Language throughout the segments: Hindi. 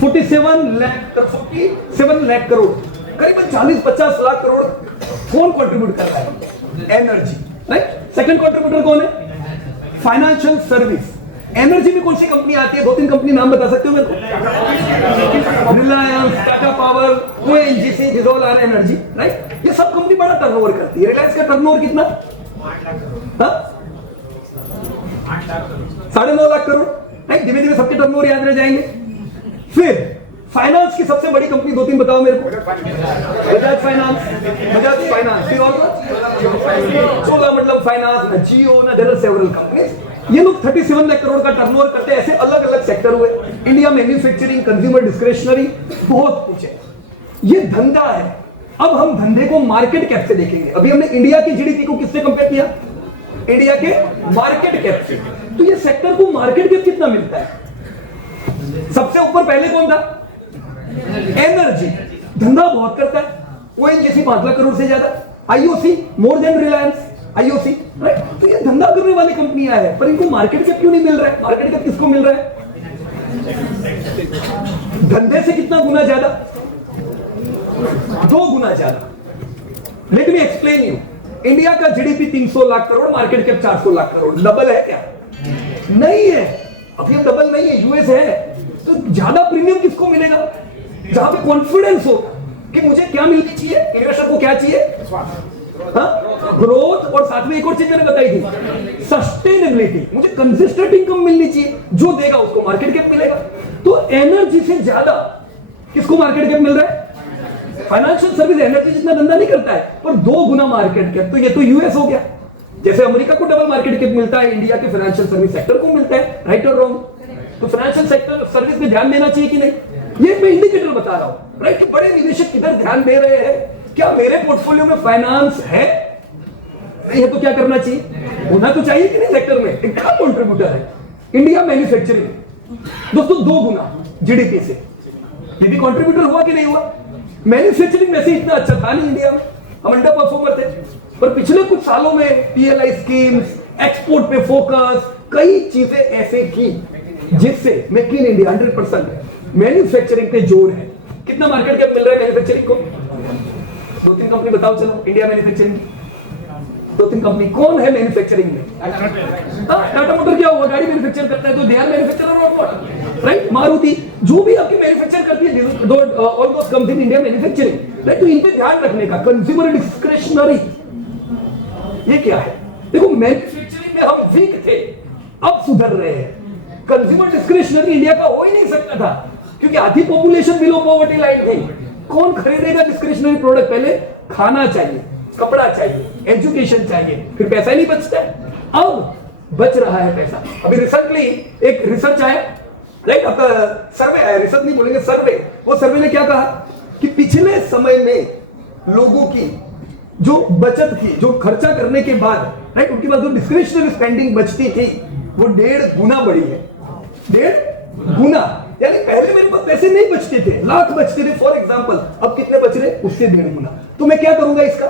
47 लाख करोड़, करीबन 40-50 लाख करोड़ कौन कंट्रीब्यूट कर रहा है? Energy, right. सेकंड कंट्रीब्यूटर कौन है? Financial service. एनर्जी में कौन सी कंपनी आती है? 2-3 कंपनी नाम बता सकते हो मेरे को? Reliance, Tata Power, ONGC, this all are energy, right. ये सब कंपनी बड़ा टर्नओवर करती है। रिलायंस का टर्नओवर कितना? 9.5 लाख करोड़, राइट। धीमे धीमे सबके टर्नओवर याद रह जाएंगे। फिर फाइनेंस की सबसे बड़ी कंपनी 2-3 बताओ मेरे को। बजाज फाइनेंस, फिर और चोलामंडलम फाइनेंस, जियो, ना देयर आर सेवरल कंपनीज। ये लोग 37 लाख करोड़ का टर्नओवर करते हैं। ऐसे अलग अलग सेक्टर हुए। इंडिया मैन्युफैक्चरिंग, कंज्यूमर डिस्क्रिशनरी, बहुत कुछ है। ये धंधा है। अब हम धंधे को मार्केट कैप से देखेंगे। अभी हमने इंडिया की जीडीपी को किससे कंपेयर किया? इंडिया के मार्केट कैप से। तो ये सेक्टर को मार्केट कैप कितना मिलता है? सबसे ऊपर पहले कौन था? एनर्जी। धंधा बहुत करता है। ओएनजीसी 5 लाख करोड़ से ज्यादा, IOC more than Reliance, IOC, right. तो ये धंधा करने वाली कंपनियां हैं, पर इनको मार्केट कैप क्यों नहीं मिल रहा है? मार्केट कैप किसको मिल रहा है? धंधे से कितना गुना ज्यादा? 2 गुना ज्यादा। Let me explain you. India का GDP 300 lakh crore, market cap 400 lakh crore. Double है क्या? नहीं है। अभी हम डबल नहीं है, यूएस है। तो ज्यादा प्रीमियम किसको मिलेगा? जहां पे कॉन्फिडेंस हो कि मुझे क्या मिलनी चाहिए, इन्वेस्टर को क्या चाहिए? ग्रोथ, और साथ में एक और चीज मैंने बताई थी, सस्टेनेबिलिटी। मुझे कंसिस्टेंट इनकम मिलनी चाहिए। जो देगा उसको मार्केट कैप मिलेगा। तो एनर्जी से ज्यादा किसको मार्केट कैप मिल रहा है? फाइनेंशियल सर्विस एनर्जी जितना धंधा नहीं करता है, पर 2 गुना मार्केट कैप। तो ये तो यूएस हो गया। जैसे अमेरिका को डबल मार्केट कैप मिलता है, इंडिया के फाइनेंशियल सर्विस सेक्टर को मिलता है, राइट और रॉन्ग? तो फाइनेंशियल सेक्टर सर्विस पे ध्यान देना चाहिए कि नहीं? ये मैं इंडिकेटर बता रहा हूं, राइट। तो बड़े निवेशक किधर ध्यान दे रहे हैं? क्या मेरे पोर्टफोलियो में फाइनेंस है? नहीं है तो क्या करना चाहिए? होना तो चाहिए कि नहीं सेक्टर में? एक बड़ा कंट्रीब्यूटर है इंडिया मैन्युफैक्चरिंग। दोस्तों 2 गुना जीडीपी से। ये भी कंट्रीब्यूटर हुआ कि नहीं हुआ? मैन्युफैक्चरिंग में से इतना अच्छा था नहीं इंडिया में, हम अंडर परफॉर्मर थे। पर पिछले कुछ सालों में पीएलआई स्कीम्स, एक्सपोर्ट पे फोकस, कई चीजें ऐसे की जिससे मेक इन इंडिया 100% मैन्युफैक्चरिंग पे जोर है। कितना मार्केट कैप मिल रहा है मैन्युफैक्चरिंग को? 2-3 कंपनी बताओ चलो। इंडिया मैन्युफैक्चरिंग 2-3 कंपनी कौन है मैन्युफैक्चरिंग में? टाटा मोटर क्या हुआ? गाड़ी मैन्युफैक्चर करता है, तो दे आर मैन्युफैक्चरर और व्हाट, राइट। मारुति, जो भी आपकी मैन्युफैक्चर करती है, all those comes in India manufacturing, right. तो इन पे ध्यान रखने का। कंज्यूमर डिस्क्रिशनरी, ये क्या है? देखो मैन्युफैक्चरिंग में हम वीक थे, अब सुधर रहे हैं। कंज्यूमर डिस्क्रिशनरी इंडिया का हो ही नहीं सकता था, क्योंकि आधी पॉपुलेशन बिलो पॉवर्टी लाइन थी। कौन खरीदेगा डिस्क्रिशनरी प्रोडक्ट? पहले खाना चाहिए, कपड़ा चाहिए, एजुकेशन चाहिए, फिर पैसा ही नहीं बचता है। अब बच रहा है पैसा। अभी रिसेंटली एक रिसर्च आया, राइट। आपका सर्वे आया, रिसर्च नहीं बोलेंगे, सर्वे। वो सर्वे ने क्या कहा कि पिछले समय में लोगों की जो बचत थी, जो खर्चा करने के बाद, राइट, उनके बाद जो डिस्क्रिशनरी स्पेंडिंग बचती थी, वो 1.5 गुना बढ़ी है। 1.5 गुना। यानी पहले मेरे पास पैसे नहीं बचते थे, लाख बचते थे फॉर एग्जांपल, अब कितने बच रहे? उससे 1.5 गुना। तो मैं क्या करूंगा? इसका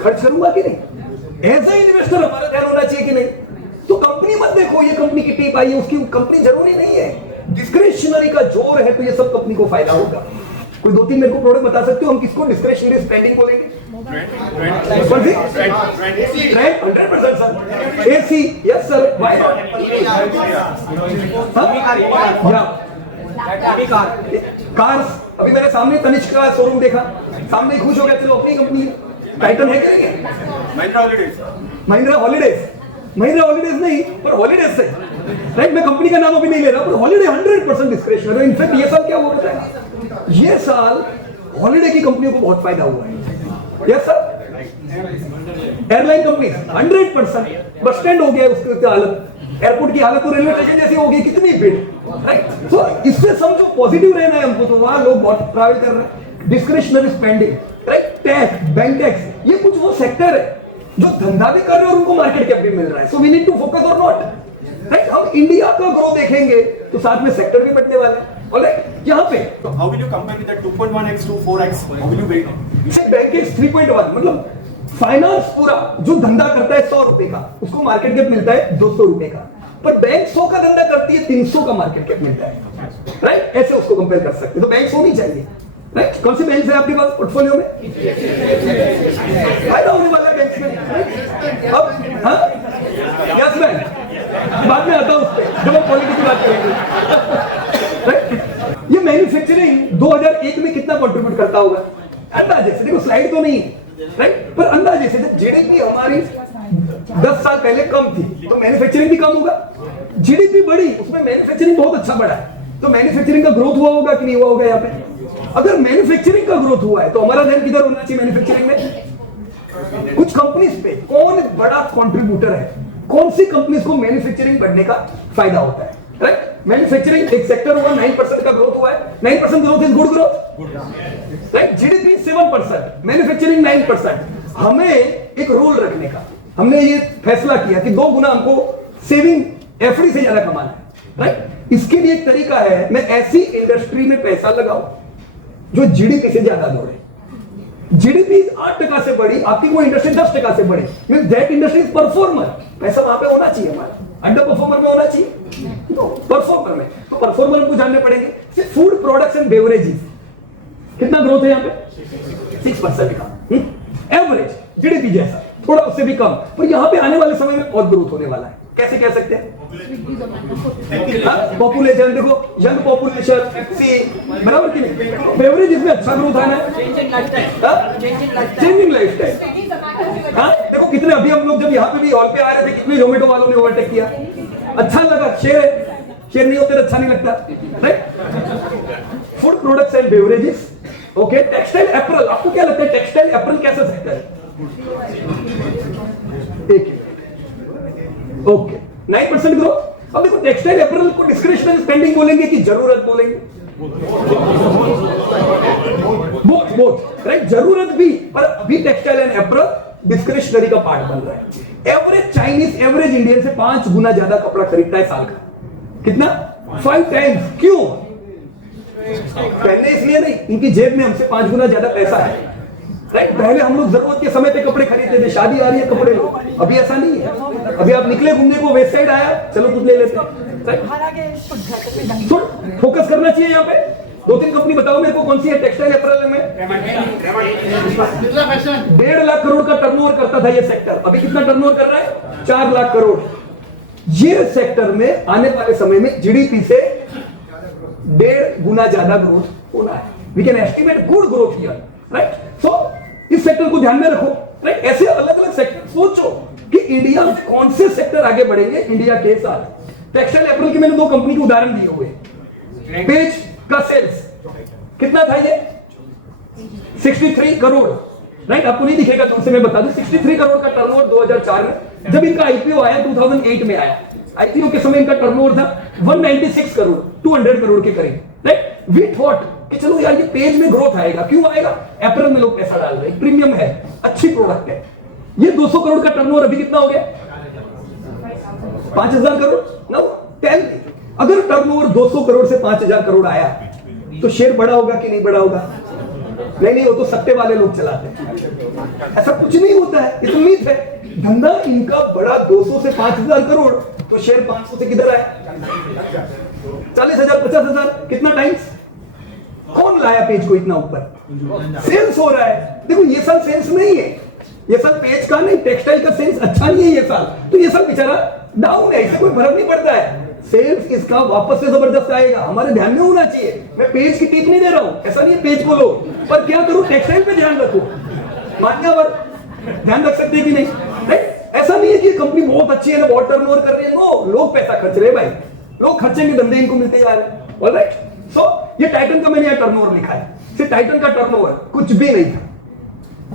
खर्च करूंगा कि नहीं? एज ए इन्वेस्टर हमारा ध्यान होना चाहिए कि नहीं? तो कंपनी मत देखो, ये कंपनी की टिप आई है, उसकी कंपनी जरूरी नहीं है। डिस्क्रिशनरी का जोर है तो ये सब कंपनी को फायदा होगा। कोई 2-3 मेरे को प्रोडक्ट बता सकते हो हम किसको डिस्क्रिशनरी स्पेंडिंग बोलेंगे? 100% sir. AC, yes sir. Why cars, अभी मैंने सामने तनिष्क का शोरूम देखा, सामने खुश हो गया, चलो अपनी कंपनी है। टाइटन है कि नहीं? महिंद्रा हॉलीडेज नहीं, पर हॉलीडेज से, राइट। मैं कंपनी का नाम अभी नहीं ले रहा, पर हॉलीडे 100% डिस्क्रिशनरी। इनफैक्ट ये साल क्या हुआ पता है? ये साल हॉलीडे की कंपनियों को बहुत फायदा हुआ है। Yes sir. Airline company 100%। Bus stand हो गया उसकी हालत, एयरपोर्ट की हालत तो रेलवे स्टेशन जैसी हो गई, कितनी भीड़, राइट। तो इससे समझो पॉजिटिव रहना है हमको, तो वहां लोग बहुत ट्रैवल कर रहे हैं। Discretionary spending, right. Tax, bank tax, ये कुछ वो सेक्टर है जो धंधा भी कर रहे हैं और उनको मार्केट कैप भी मिल रहा है। So we need to focus और नॉट, राइट। हम इंडिया का ग्रो देखेंगे तो साथ में सेक्टर भी बढ़ने वाला है। ऑलराइट, यहाँ पे तो how will you compare with the 2.1x to 4x? How will you wait? Bank 3.1, मतलब फाइनेंस पूरा जो धंधा करता है 100 रुपए का, उसको मार्केट कैप मिलता है 200 रुपए का। पर बैंक 100 का धंधा करती है, 300 का मार्केट कैप मिलता है। राइट, ऐसे उसको कंपेयर कर सकते हैं। तो बैंक्स होनी चाहिए, राइट। कौन सी बैंक है आपके पास पोर्टफोलियो में? फायदा होने वाला है बैंक में, right? अब हाँ यस बैंक, बाद में आता हूं उस पे जब हम क्वालिटी की बात करेंगे, राइट। ये मैन्युफैक्चरिंग 2001 में कितना कंट्रीब्यूट करता होगा अंदाजे से? देखो स्लाइड तो नहीं, राइट, पर अंदाजे से जब जीडीपी हमारी 10 साल पहले कम थी तो मैन्युफैक्चरिंग भी कम होगा। जीडीपी बढ़ी, उसमें मैन्युफैक्चरिंग बहुत अच्छा बढ़ा है, तो मैन्युफैक्चरिंग का ग्रोथ हुआ होगा कि नहीं हुआ होगा? यहाँ पे अगर मैन्युफैक्चरिंग का ग्रोथ हुआ है तो हमारा ध्यान किधर होना चाहिए? मैन्युफैक्चरिंग में। कुछ कंपनीज पे कौन बड़ा कंट्रीब्यूटर है, कौन सी कंपनीज को मैन्युफैक्चरिंग बढ़ने का फायदा होता है, राइट। मैन्युफैक्चरिंग एक सेक्टर हुआ, 9% का ग्रोथ हुआ है। 9% growth is good growth, right. GDP 7%, manufacturing 9%। हमें एक रूल रखने का, हमने ये फैसला किया कि 2 गुना हमको सेविंग एफडी से ज्यादा कमाना है, राइट। इसके लिए एक तरीका है, मैं ऐसी इंडस्ट्री में पैसा लगाऊं जो जीडीपी से ज्यादा दौड़े। जीडीपी 8% से बढ़ी, आपकी कोई इंडस्ट्री 10% से बढ़ी, means that industry is performer. पैसा वहां पे होना चाहिए हमारा, अंडर परफॉर्मर में होना चाहिए, तो परफॉर्मर में। तो परफॉर्मर हमको जानने पड़ेंगे। फूड प्रोडक्ट्स एंड बेवरेजेस कितना ग्रोथ है यहाँ पे? 6% का एवरेज, जीडीपी जैसा, थोड़ा उससे भी कम, पर यहाँ पे आने वाले समय में बहुत ग्रोथ होने वाला है। कैसे कह सकते हैं? पॉपुलेशन देखो, यंग पॉपुलेशन सी, बराबर की नहीं? बेवरेजेस में अच्छा ग्रोथ आना है, चेंजिंग लाइफस्टाइल। हाँ देखो कितने, अभी हम लोग जब यहाँ पे भी हॉल पे आ रहे थे कितने जोमेटो वालों ने ओवरटेक किया, अच्छा लगा। शेयर नहीं होते तो अच्छा नहीं लगता, right. Food products and beverages, okay. Textile apparel, आपको क्या लगता है टेक्सटाइल एपरल कैसा सेक्टर है? Okay, 9% growth. अब देखो टेक्सटाइल एपरल को डिस्क्रिशनरी स्पेंडिंग बोलेंगे कि जरूरत बोलेंगे? Both, right. जरूरत भी, पर अभी टेक्सटाइल एंड एपरल डिस्क्रिशनरी का पार्ट बन रहा है। एवरेज चाइनीज एवरेज इंडियन से 5 गुना ज्यादा कपड़ा खरीदता है साल का। कितना? 5 टाइम्स। क्यों? पहले इसलिए नहीं, इनकी जेब में हमसे 5 गुना ज्यादा पैसा है, राइट। पहले हम लोग जरूरत के समय पे कपड़े खरीदते थे, शादी आ रही है कपड़े लो, अभी ऐसा नहीं है। अभी आप निकले घूमने को, वेस्ट साइड आया, चलो कुछ ले लेते हैं। तो फोकस करना चाहिए यहाँ पे। 2-3 कंपनी बताओ मेरे को कौन सी है टेक्सटाइल एपरल में? 1.5 लाख करोड़ का टर्नओवर करता था ये सेक्टर, अभी कितना टर्नओवर कर रहा है? 4 लाख करोड़। ये सेक्टर में आने वाले समय में जीडीपी से 1.5 गुना ज्यादा ग्रोथ होना है। We can estimate good growth here, right. So इस सेक्टर को ध्यान में रखो, राइट। ऐसे अलग अलग सेक्टर सोचो कि इंडिया में कौन से सेक्टर आगे बढ़ेंगे इंडिया के साथ। टेक्सटाइल एपरल की मैंने 2 कंपनी के उदाहरण दिए हुए। पेज का सेल्स कितना था ये? 63 करोड़, राइट। आपको नहीं दिखेगा तो उनसे मैं बता दूं, 63 करोड़ का टर्नओवर 2004 में, जब इनका आईपीओ आया 2008 में आया। आईपीओ के समय इनका टर्नओवर था 196 करोड़, 200 करोड़ के करीब, राइट। वी थॉट कि चलो यार ये पेज में ग्रोथ आएगा। क्यों आएगा? एपरल में लोग पैसा डाल रहे हैं, प्रीमियम है, अच्छी प्रोडक्ट है। ये 200 करोड़ का टर्नओवर अभी कितना हो गया? 5000 करोड़, नो 10। अगर टर्नओवर 200 करोड़ से 5000 करोड़ आया तो शेयर बढ़ा होगा कि नहीं बढ़ा होगा? नहीं, वो तो सट्टे वाले लोग चलाते हैं। ऐसा कुछ नहीं होता है, ये तो मीथ है। धंधा इनका बड़ा 200 से 5000 करोड़, तो शेयर 500 से किधर आया? 40,000, 50,000, कितना टाइम्स? कौन लाया पेज को इतना ऊपर? सेल्स हो रहा है। देखो ये साल सेल्स नहीं है, ये साल पेज का नहीं, टेक्सटाइल का सेल्स अच्छा नहीं है ये साल, तो ये साल बेचारा डाउन है, इससे कोई फर्क नहीं पड़ता है। सेल्स इसका वापस से जबरदस्त आएगा, हमारे ध्यान में होना चाहिए। मैं पेज की टिप नहीं दे रहा हूं, ऐसा नहीं है पेज को लो, पर क्या करूं, टेक्सटाइल पे ध्यान रखो। मान्यवर ध्यान रख सकते हैं कि नहीं? राइट। ऐसा नहीं है कि कंपनी बहुत अच्छी है ना, बहुत टर्नओवर कर रही है, नो, लोग पैसा खर्च रहे भाई, लोग खर्चेंगे, धंधे इनको मिलते जा रहे हैं। ऑलराइट। सो ये टाइटन का मैंने यहाँ टर्नओवर लिखा है, सिर्फ टाइटन का टर्नओवर कुछ भी नहीं था।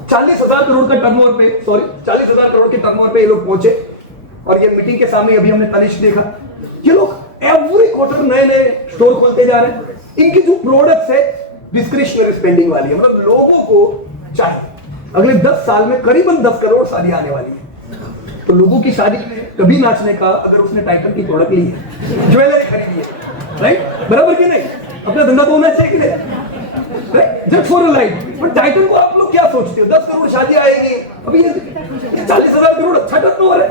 40,000 करोड़ का टर्नओवर पे, सॉरी 40,000 करोड़ के टर्नओवर पे ये लोग पहुंचे। और ये मीटिंग के सामने अभी हमने तनिष्क देखा, ये लोग एवरी क्वार्टर नए नए स्टोर खोलते जा रहे हैं। इनकी जो प्रोडक्ट्स है डिस्क्रिशनरी स्पेंडिंग वाली है, मतलब लोगों को चाहिए। अगले 10 साल में करीबन 10 करोड़ शादी आने वाली है, तो लोगों की शादी में कभी नाचने का, अगर उसने टाइटन की प्रोडक्ट ली है, ज्वेलरी खरीदी है, राइट, बराबर कि नहीं? अपना धंधा तो होना चाहिए कि नहीं? Right, just for a life. But Titan को आप लोग क्या सोचते हो? 10 करोड़ शादी आएगी, अभी ये 40,000 करोड़ अच्छा टर्नओवर है।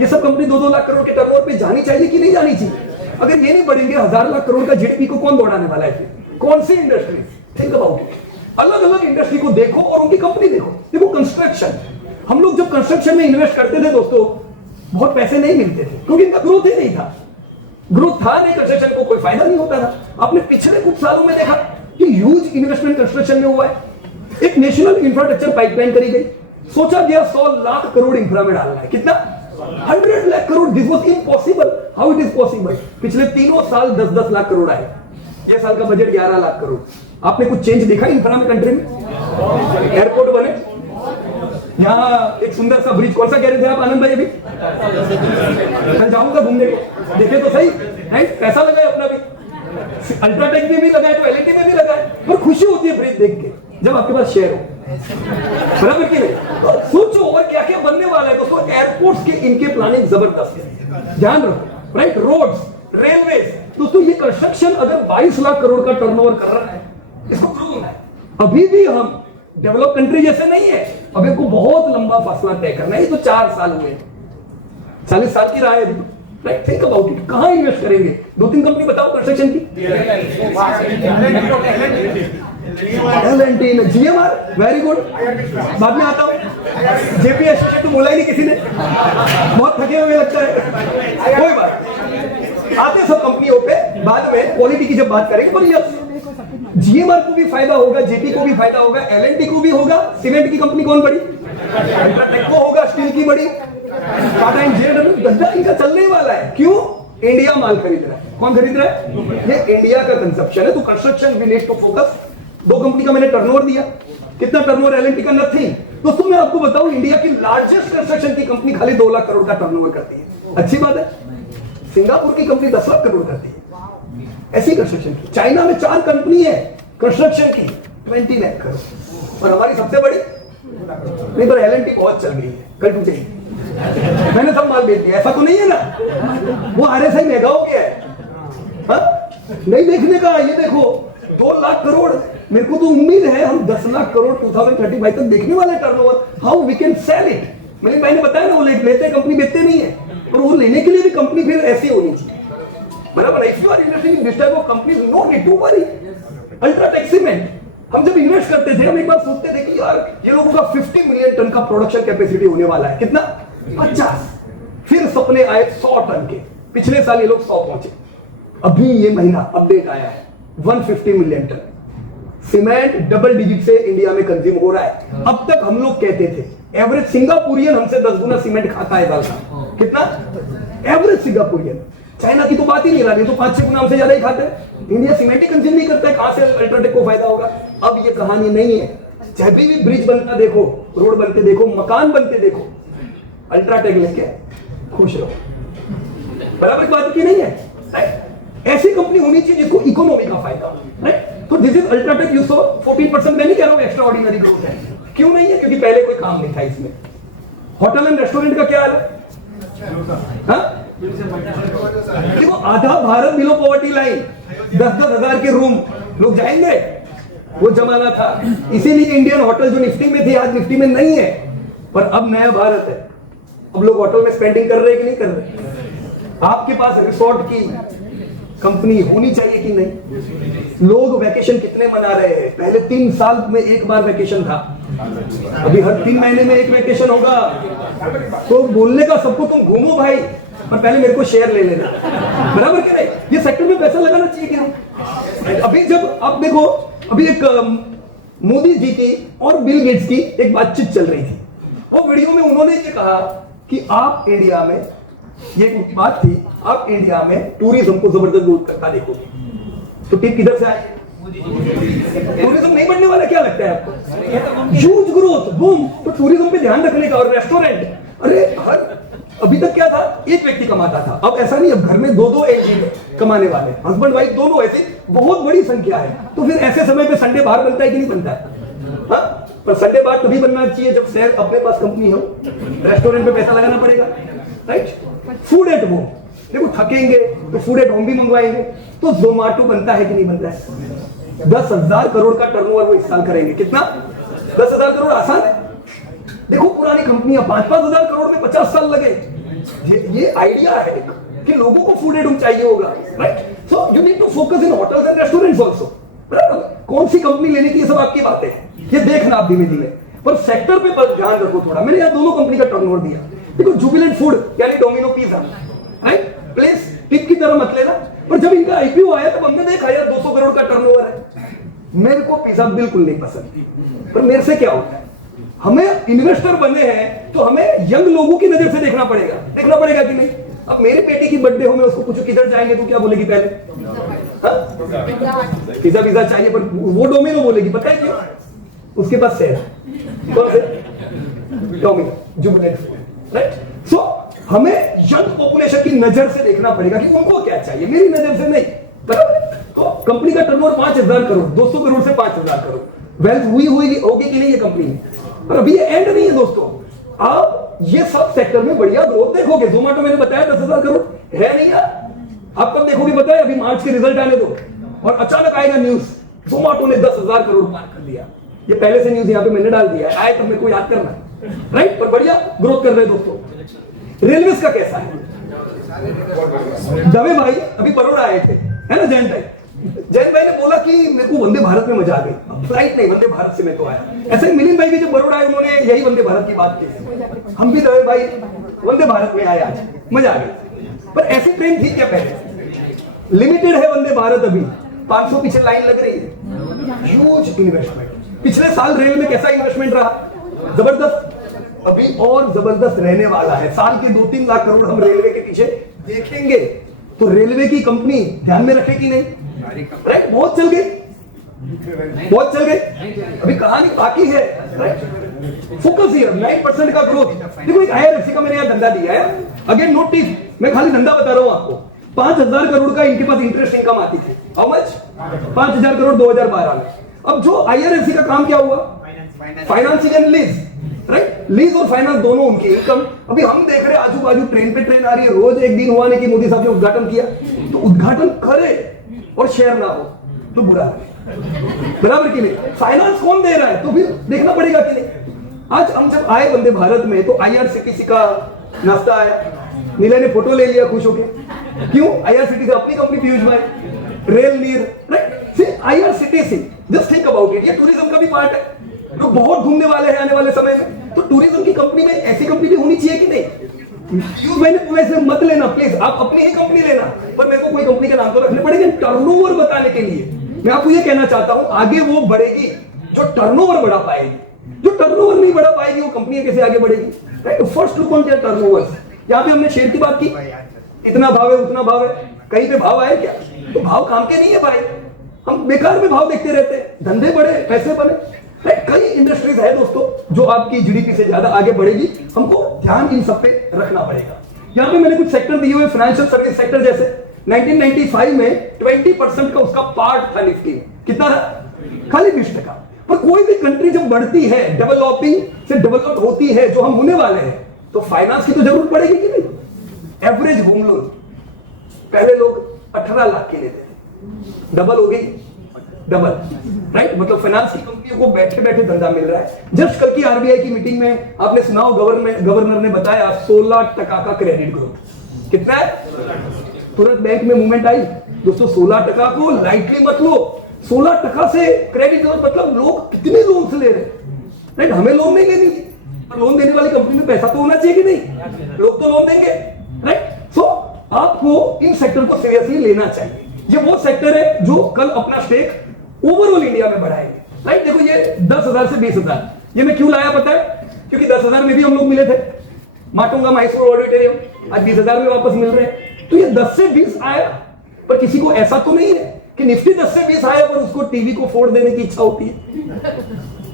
ये सब कंपनी 2-2 लाख करोड़ के टर्नओवर पे जानी चाहिए कि नहीं जानी चाहिए? अगर ये नहीं बढ़ेंगे 1000 लाख करोड़ का जीडीपी को कौन दौड़ाने वाला है? कौन सी इंडस्ट्री? Think about it. अलग अलग इंडस्ट्री को देखो और उनकी कंपनी देखो। देखो कंस्ट्रक्शन, हम लोग जब कंस्ट्रक्शन में इन्वेस्ट करते थे दोस्तों, बहुत पैसे नहीं मिलते थे क्योंकि इनका ग्रोथ ही नहीं था। ग्रोथ था नहीं, कंस्ट्रक्शन को कोई फायदा नहीं होता था। आपने पिछले कुछ सालों में देखा कि ह्यूज इन्वेस्टमेंट कंस्ट्रक्शन में हुआ है। एक नेशनल इंफ्रास्ट्रक्चर पाइपलाइन करी गई, सोचा गया 100 लाख करोड़ इंफ्रा में डालना है। कितना? 100 lakh crore. This was impossible. How it is possible? पिछले तीनों साल 10-10 लाख करोड़ आए। ये साल का बजट 11 लाख करोड़। आपने कुछ चेंज देखा इंफ्रा में कंट्री में? एयरपोर्ट बने, यहाँ एक सुंदर सा ब्रिज, कौन सा कह रहे थे आप आनंद भाई? अभी कल जाऊंगा घूमने को, देखे तो सही है। पैसा लगाए अपना भी, अल्ट्राटेक में भी लगाए तो एलएनटी में भी लगाए, पर खुशी होती है ब्रिज देख के जब आपके पास शेयर हो, बराबर की नहीं? तो सोचो और क्या क्या बनने वाला है दोस्तों। एयरपोर्ट्स के इनके प्लानिंग जबरदस्त है, ध्यान रखो। राइट, रोड्स, रेलवे दोस्तों, ये कंस्ट्रक्शन अगर 22 लाख करोड़ का टर्नओवर कर रहा है, इसको ग्रो होना है। अभी भी हम डेवलप कंट्री जैसे नहीं है, अब इनको बहुत लंबा फासला तय करना है। ये तो 4 साल हुए, 40 साल की राह है अभी। Right, think about it. कहां इन्वेस्ट करेंगे? 2-3 कंपनी बताओ कंस्ट्रक्शन की। L&T, GMR, very good. बाद में आता हूं। जेपीएस तो बोला ही नहीं किसी ने, बहुत थके हुए लगता है। कोई बात, आते सब कंपनियों पे बाद में क्वालिटी की जब बात करेंगे। पर यस, जीएमआर को भी फायदा होगा, जेपी को भी फायदा होगा, एल&टी को भी होगा। सीमेंट की कंपनी कौन बड़ी? अल्ट्राटेक को होगा। स्टील की बड़ी टाटा एंड जेएसडब्ल्यू। धंधा इनका चलने वाला है। क्यों? इंडिया माल खरीद रहा है। कौन खरीद रहा है? ये इंडिया का कंजप्शन है। तो construction we need to focus. 2 company का मैंने टर्नओवर दिया। कितना टर्नओवर? एल&टी का नथिंग। दोस्तों मैं आपको बताऊं, इंडिया की लार्जेस्ट कंस्ट्रक्शन की कंपनी खाली 2 लाख करोड़ का टर्नओवर करती है। अच्छी बात है। सिंगापुर की कंपनी 10 लाख करोड़ करती है ऐसी कंस्ट्रक्शन की। चाइना में 4 कंपनी है कंस्ट्रक्शन की, 20 लाख करोड़। और हमारी सबसे बड़ी नहीं, पर एल&टी बहुत चल गई है। कल टू चाहिए, मैंने सब माल बेच दिया। ऐसा तो नहीं है ना? वो आरएसआई महंगा हो गया है। हाँ? नहीं देखने का, ये देखो 2 लाख करोड़। मेरे को तो उम्मीद है हम 10 लाख करोड़ 2035 तक देखने वाले turnover. How we can sell it? मैंने बताया ना, वो लेते कंपनी बेचते नहीं है, और वो लेने के लिए भी कंपनी फिर ऐसी होनी चाहिए, बराबर? If you are investing in this type of companies, no need to worry. UltraTech cement, हम जब इन्वेस्ट करते थे, हम एक बार सोचते थे कि यार ये लोगों का 50 मिलियन टन का प्रोडक्शन कैपेसिटी होने वाला है। कितना? 50। फिर सपने आए 100 टन के। पिछले साल ये लोग 100 पहुंचे। अभी ये महीना अपडेट आया है 150 million ton cement double digit से इंडिया में कंज्यूम हो रहा है। अब तक हम लोग कहते थे एवरेज सिंगापुरियन हमसे 10 गुना सीमेंट खाता है साल का। कितना? Average Singaporean. चाइना की तो बात ही नहीं रही, तो 5-6 गुना हमसे ज्यादा ही खाते हैं। इंडिया सीमेंट ही कंज्यूम नहीं करता है, कहां से अल्ट्राटेक को फायदा होगा? अब ये कहानी नहीं है। चाहे भी ब्रिज बनता देखो, रोड बनते देखो, मकान बनते देखो, अल्ट्राटेक लेके खुश रहो। बराबर बात की नहीं है? ऐसी कंपनी होनी चाहिए जिसको इकोनॉमी का फायदा हो, राइट? तो this is UltraTech. You so 14%। मैं नहीं कह रहा हूं एक्स्ट्रा ऑर्डिनरी ग्रोथ है। क्यों नहीं है? क्योंकि पहले कोई काम नहीं था इसमें। होटल एंड रेस्टोरेंट का क्या हाल है? देखो आधा भारत बिलो पॉवर्टी लाइन, 10-10 हजार के रूम, लोग जाएंगे? वो जमाना था। इसीलिए इंडियन होटल जो निफ्टी में थी आज निफ्टी में नहीं है। पर अब नया भारत है। अब लोग होटल में स्पेंडिंग कर रहे हैं कि नहीं कर रहे? आपके पास रिसोर्ट की कंपनी होनी चाहिए कि नहीं? लोग वैकेशन कितने मना रहे हैं? पहले 3 साल में एक बार वैकेशन था, अभी हर 3 महीने में एक वैकेशन होगा। तो बोलने का सबको तुम घूमो भाई, पर पहले मेरे को शेयर ले लेना, बराबर कि नहीं? ये सेक्टर में पैसा लगाना चाहिए कि नहीं? अभी जब आप देखो, अभी एक मोदी जी की और बिल गेट्स की एक बातचीत चल रही थी। वो वीडियो में उन्होंने ये कहा कि आप इंडिया में, ये बात थी, आप इंडिया में टूरिज्म को जबरदस्त ग्रोथ करता देखोगे। तो टिप किधर से आई? टूरिज्म नहीं बढ़ने वाला? क्या लगता है आपको? Huge growth, boom. तो टूरिज्म पे ध्यान रखने का। और रेस्टोरेंट, अरे अभी तक क्या था? एक व्यक्ति कमाता था, अब ऐसा नहीं, अब घर में 2-2 एलजी कमाने वाले, हस्बैंड वाइफ दोनों, ऐसी बहुत बड़ी संख्या है। तो फिर ऐसे समय पे संडे बाहर बनता है कि नहीं बनता है? हाँ? पर संडे बाहर तभी बनना चाहिए जब शहर अपने पास कंपनी हो। रेस्टोरेंट पे पैसा लगाना पड़ेगा, राइट? फूड एट होम, देखो थकेंगे तो फूड एट होम भी मंगवाएंगे। तो जोमाटो बनता है कि नहीं बनता है? 10,000 करोड़ का टर्नओवर वो इस साल करेंगे। कितना? 10,000 करोड़ आसान है? देखो पुरानी कंपनियां 5-5 हजार करोड़ में 50 साल लगे। ये आइडिया है कि कि लोगों को फूड एडम चाहिए होगा, right? So you need to focus in hotels and restaurants also. कौन सी कंपनी लेने की, ये सब आपकी बातें हैं, ये देखना आप धीमे धीमे, पर सेक्टर पे बस ध्यान रखो थोड़ा। मैंने यहाँ दोनों कंपनी का टर्नओवर दिया। देखो जुबिलेंट फूड यानी domino pizza, right? Place tip की तरह मत लेना, पर जब इनका आईपीओ आया तो हमने देखा यार 200 करोड़ का टर्नओवर है। मेरे को पिज्जा बिल्कुल नहीं पसंद, पर मेरे से क्या होता है, हमें इन्वेस्टर बने हैं तो हमें यंग लोगों की नजर से देखना पड़ेगा कि नहीं? अब मेरी बेटी की बर्थडे हो, मैं उसको पूछूं किधर जाएंगे तो क्या बोलेगी पहले? पिज्जा पिज्जा चाहिए, पर वो डोमिनो बोलेगी। पता है क्यों? उसके पास शेयर कौन से? Domino, Jubilant food, right? So हमें यंग पॉपुलेशन की नजर से देखना पड़ेगा कि उनको क्या चाहिए, मेरी नजर से नहीं, बराबर? तो कंपनी का टर्नओवर 5,000 करोड़, 200 करोड़ से 5,000 करोड़ वेल्थ होगी कि नहीं ये कंपनी में? पर अभी ये एंड नहीं है दोस्तों। आप ये सब सेक्टर में बढ़िया ग्रोथ देखोगे। जोमेटो मैंने बताया 10,000 करोड़ है नहीं यार, आप कब देखोगे बताया? अभी मार्च के रिजल्ट आने दो और अचानक आएगा न्यूज जोमेटो ने 10,000 करोड़ पार कर दिया। ये पहले से न्यूज यहाँ पे मैंने डाल दिया है, आए तब मेरे को याद करना, राइट? पर बढ़िया ग्रोथ कर रहे हैं दोस्तों। रेलवे का कैसा है? दवे भाई अभी बड़ौदा आए थे, है ना जैन भाई ने बोला कि मेरे को वंदे भारत में मजा आ गई। फ्लाइट नहीं, वंदे भारत से मैं तो आया। ऐसे ही मिलिंद भाई भी जब बड़ौदा आए उन्होंने यही वंदे भारत की बात की। हम भी दवे भाई वंदे भारत में आए, आज मजा आ गई। पर ऐसी ट्रेन थी क्या पहले? लिमिटेड है वंदे भारत, अभी 500 पीछे लाइन लग रही है। Huge investment. पिछले साल रेल में कैसा इन्वेस्टमेंट रहा? जबरदस्त। अभी और जबरदस्त रहने वाला है। साल के 2-3 लाख करोड़ हम रेलवे के पीछे देखेंगे। तो रेलवे की कंपनी ध्यान में रखेगी नहीं, राइट? बहुत चल गई, अभी कहानी बाकी है, राइट? फोकस हियर, 9% का ग्रोथ। देखो एक आईआरएफसी का मैंने यहाँ धंधा दिया है, अगेन नोट टिप, मैं खाली धंधा बता रहा हूँ आपको। 5,000 करोड़ का इनके पास इंटरेस्ट इनकम आती थी। How much? 5,000 करोड़ 2012 में। अब जो आईआरएफसी का काम क्या हुआ? Financing and lease, right? Lease और फाइनेंस दोनों उनकी इनकम। अभी हम देख रहे हैं आजू बाजू ट्रेन पे ट्रेन आ रही है, रोज एक दिन हुआ नहीं कि मोदी साहब ने उद्घाटन किया। तो उद्घाटन करे और शेयर ना हो तो बुरा है, बराबर कि नहीं? फाइनेंस कौन दे रहा है तो फिर देखना पड़ेगा कि नहीं? आज हम जब आए वंदे भारत में तो आईआरसीटीसी का नाश्ता आया, नीले ने फोटो ले लिया खुश होके। क्यों? आईआरसीटीसी अपनी कंपनी पीयूष भाई, रेल नीर, राइट? फिर IRCTC, just think about it, ये टूरिज्म का भी पार्ट है। लोग बहुत घूमने वाले हैं आने वाले समय में, तो टूरिज्म की कंपनी में ऐसी कंपनी भी होनी चाहिए कि नहीं? पीयूष भाई ने पूरा इसमें मत लेना प्लीज, आप अपनी ही कंपनी लेना, पर मेरे को कोई कंपनी के नाम तो रखने पड़ेंगे टर्नओवर बताने के लिए। मैं आपको ये कहना चाहता हूं, आगे वो बढ़ेगी जो टर्नओवर बढ़ा पाएगी। जो टर्नओवर नहीं बढ़ा पाएगी वो कंपनी कैसे आगे बढ़ेगी, right? First look on their turnover. यहाँ पे हमने शेयर की बात की, इतना भाव है उतना भाव है, कहीं पे भाव आए क्या? तो भाव काम के नहीं है भाई, हम बेकार में भाव देखते रहते हैं। धंधे बढ़े, पैसे बने, राइट? कई इंडस्ट्रीज है दोस्तों जो आपकी जीडीपी से ज्यादा आगे बढ़ेगी, हमको ध्यान इन सब पे रखना पड़ेगा। यहाँ पे मैंने कुछ सेक्टर दिए हुए, फाइनेंशियल सर्विस सेक्टर जैसे 1995 में 20% का उसका पार्ट था निफ्टी में। कितना था? खाली 20%। पर कोई भी कंट्री जब बढ़ती है, डेवलपिंग से डेवलप होती है, जो हम होने वाले हैं, तो फाइनेंस की तो जरूरत पड़ेगी कि नहीं? एवरेज होम लोन पहले लोग 18 लाख के लेते थे, डबल हो गई, डबल, राइट? मतलब फाइनेंस की कंपनियों को बैठे बैठे धंधा मिल रहा है। जस्ट कल की आरबीआई की मीटिंग में आपने सुना हो, गवर्नर ने बताया 16% का क्रेडिट ग्रोथ। कितना है? तुरंत बैंक में मूवमेंट आई दोस्तों। 16% को लाइटली मत लो, 16% से क्रेडिट ग्रोथ मतलब लोग कितने लोन ले रहे हैं, राइट? हमें लोन नहीं लेनी, पर लोन देने वाली कंपनी में पैसा तो होना चाहिए कि नहीं? लोग तो लोन देंगे, राइट? सो आपको इन सेक्टर को सीरियसली लेना चाहिए। ये वो सेक्टर है जो कल अपना स्टेक ओवरऑल इंडिया में बढ़ाएंगे, राइट? देखो ये 10,000 से 20,000, ये मैं क्यों लाया पता है? क्योंकि 10,000 में भी हम लोग मिले थे, माटुंगा मैसूर ऑडिटोरियम, आज 20,000 में वापस मिल रहे हैं। तो ये 10 से 20 आया, पर किसी को ऐसा तो नहीं है कि निफ्टी 10 से 20 आया पर उसको टीवी को फोड़ देने की इच्छा होती है।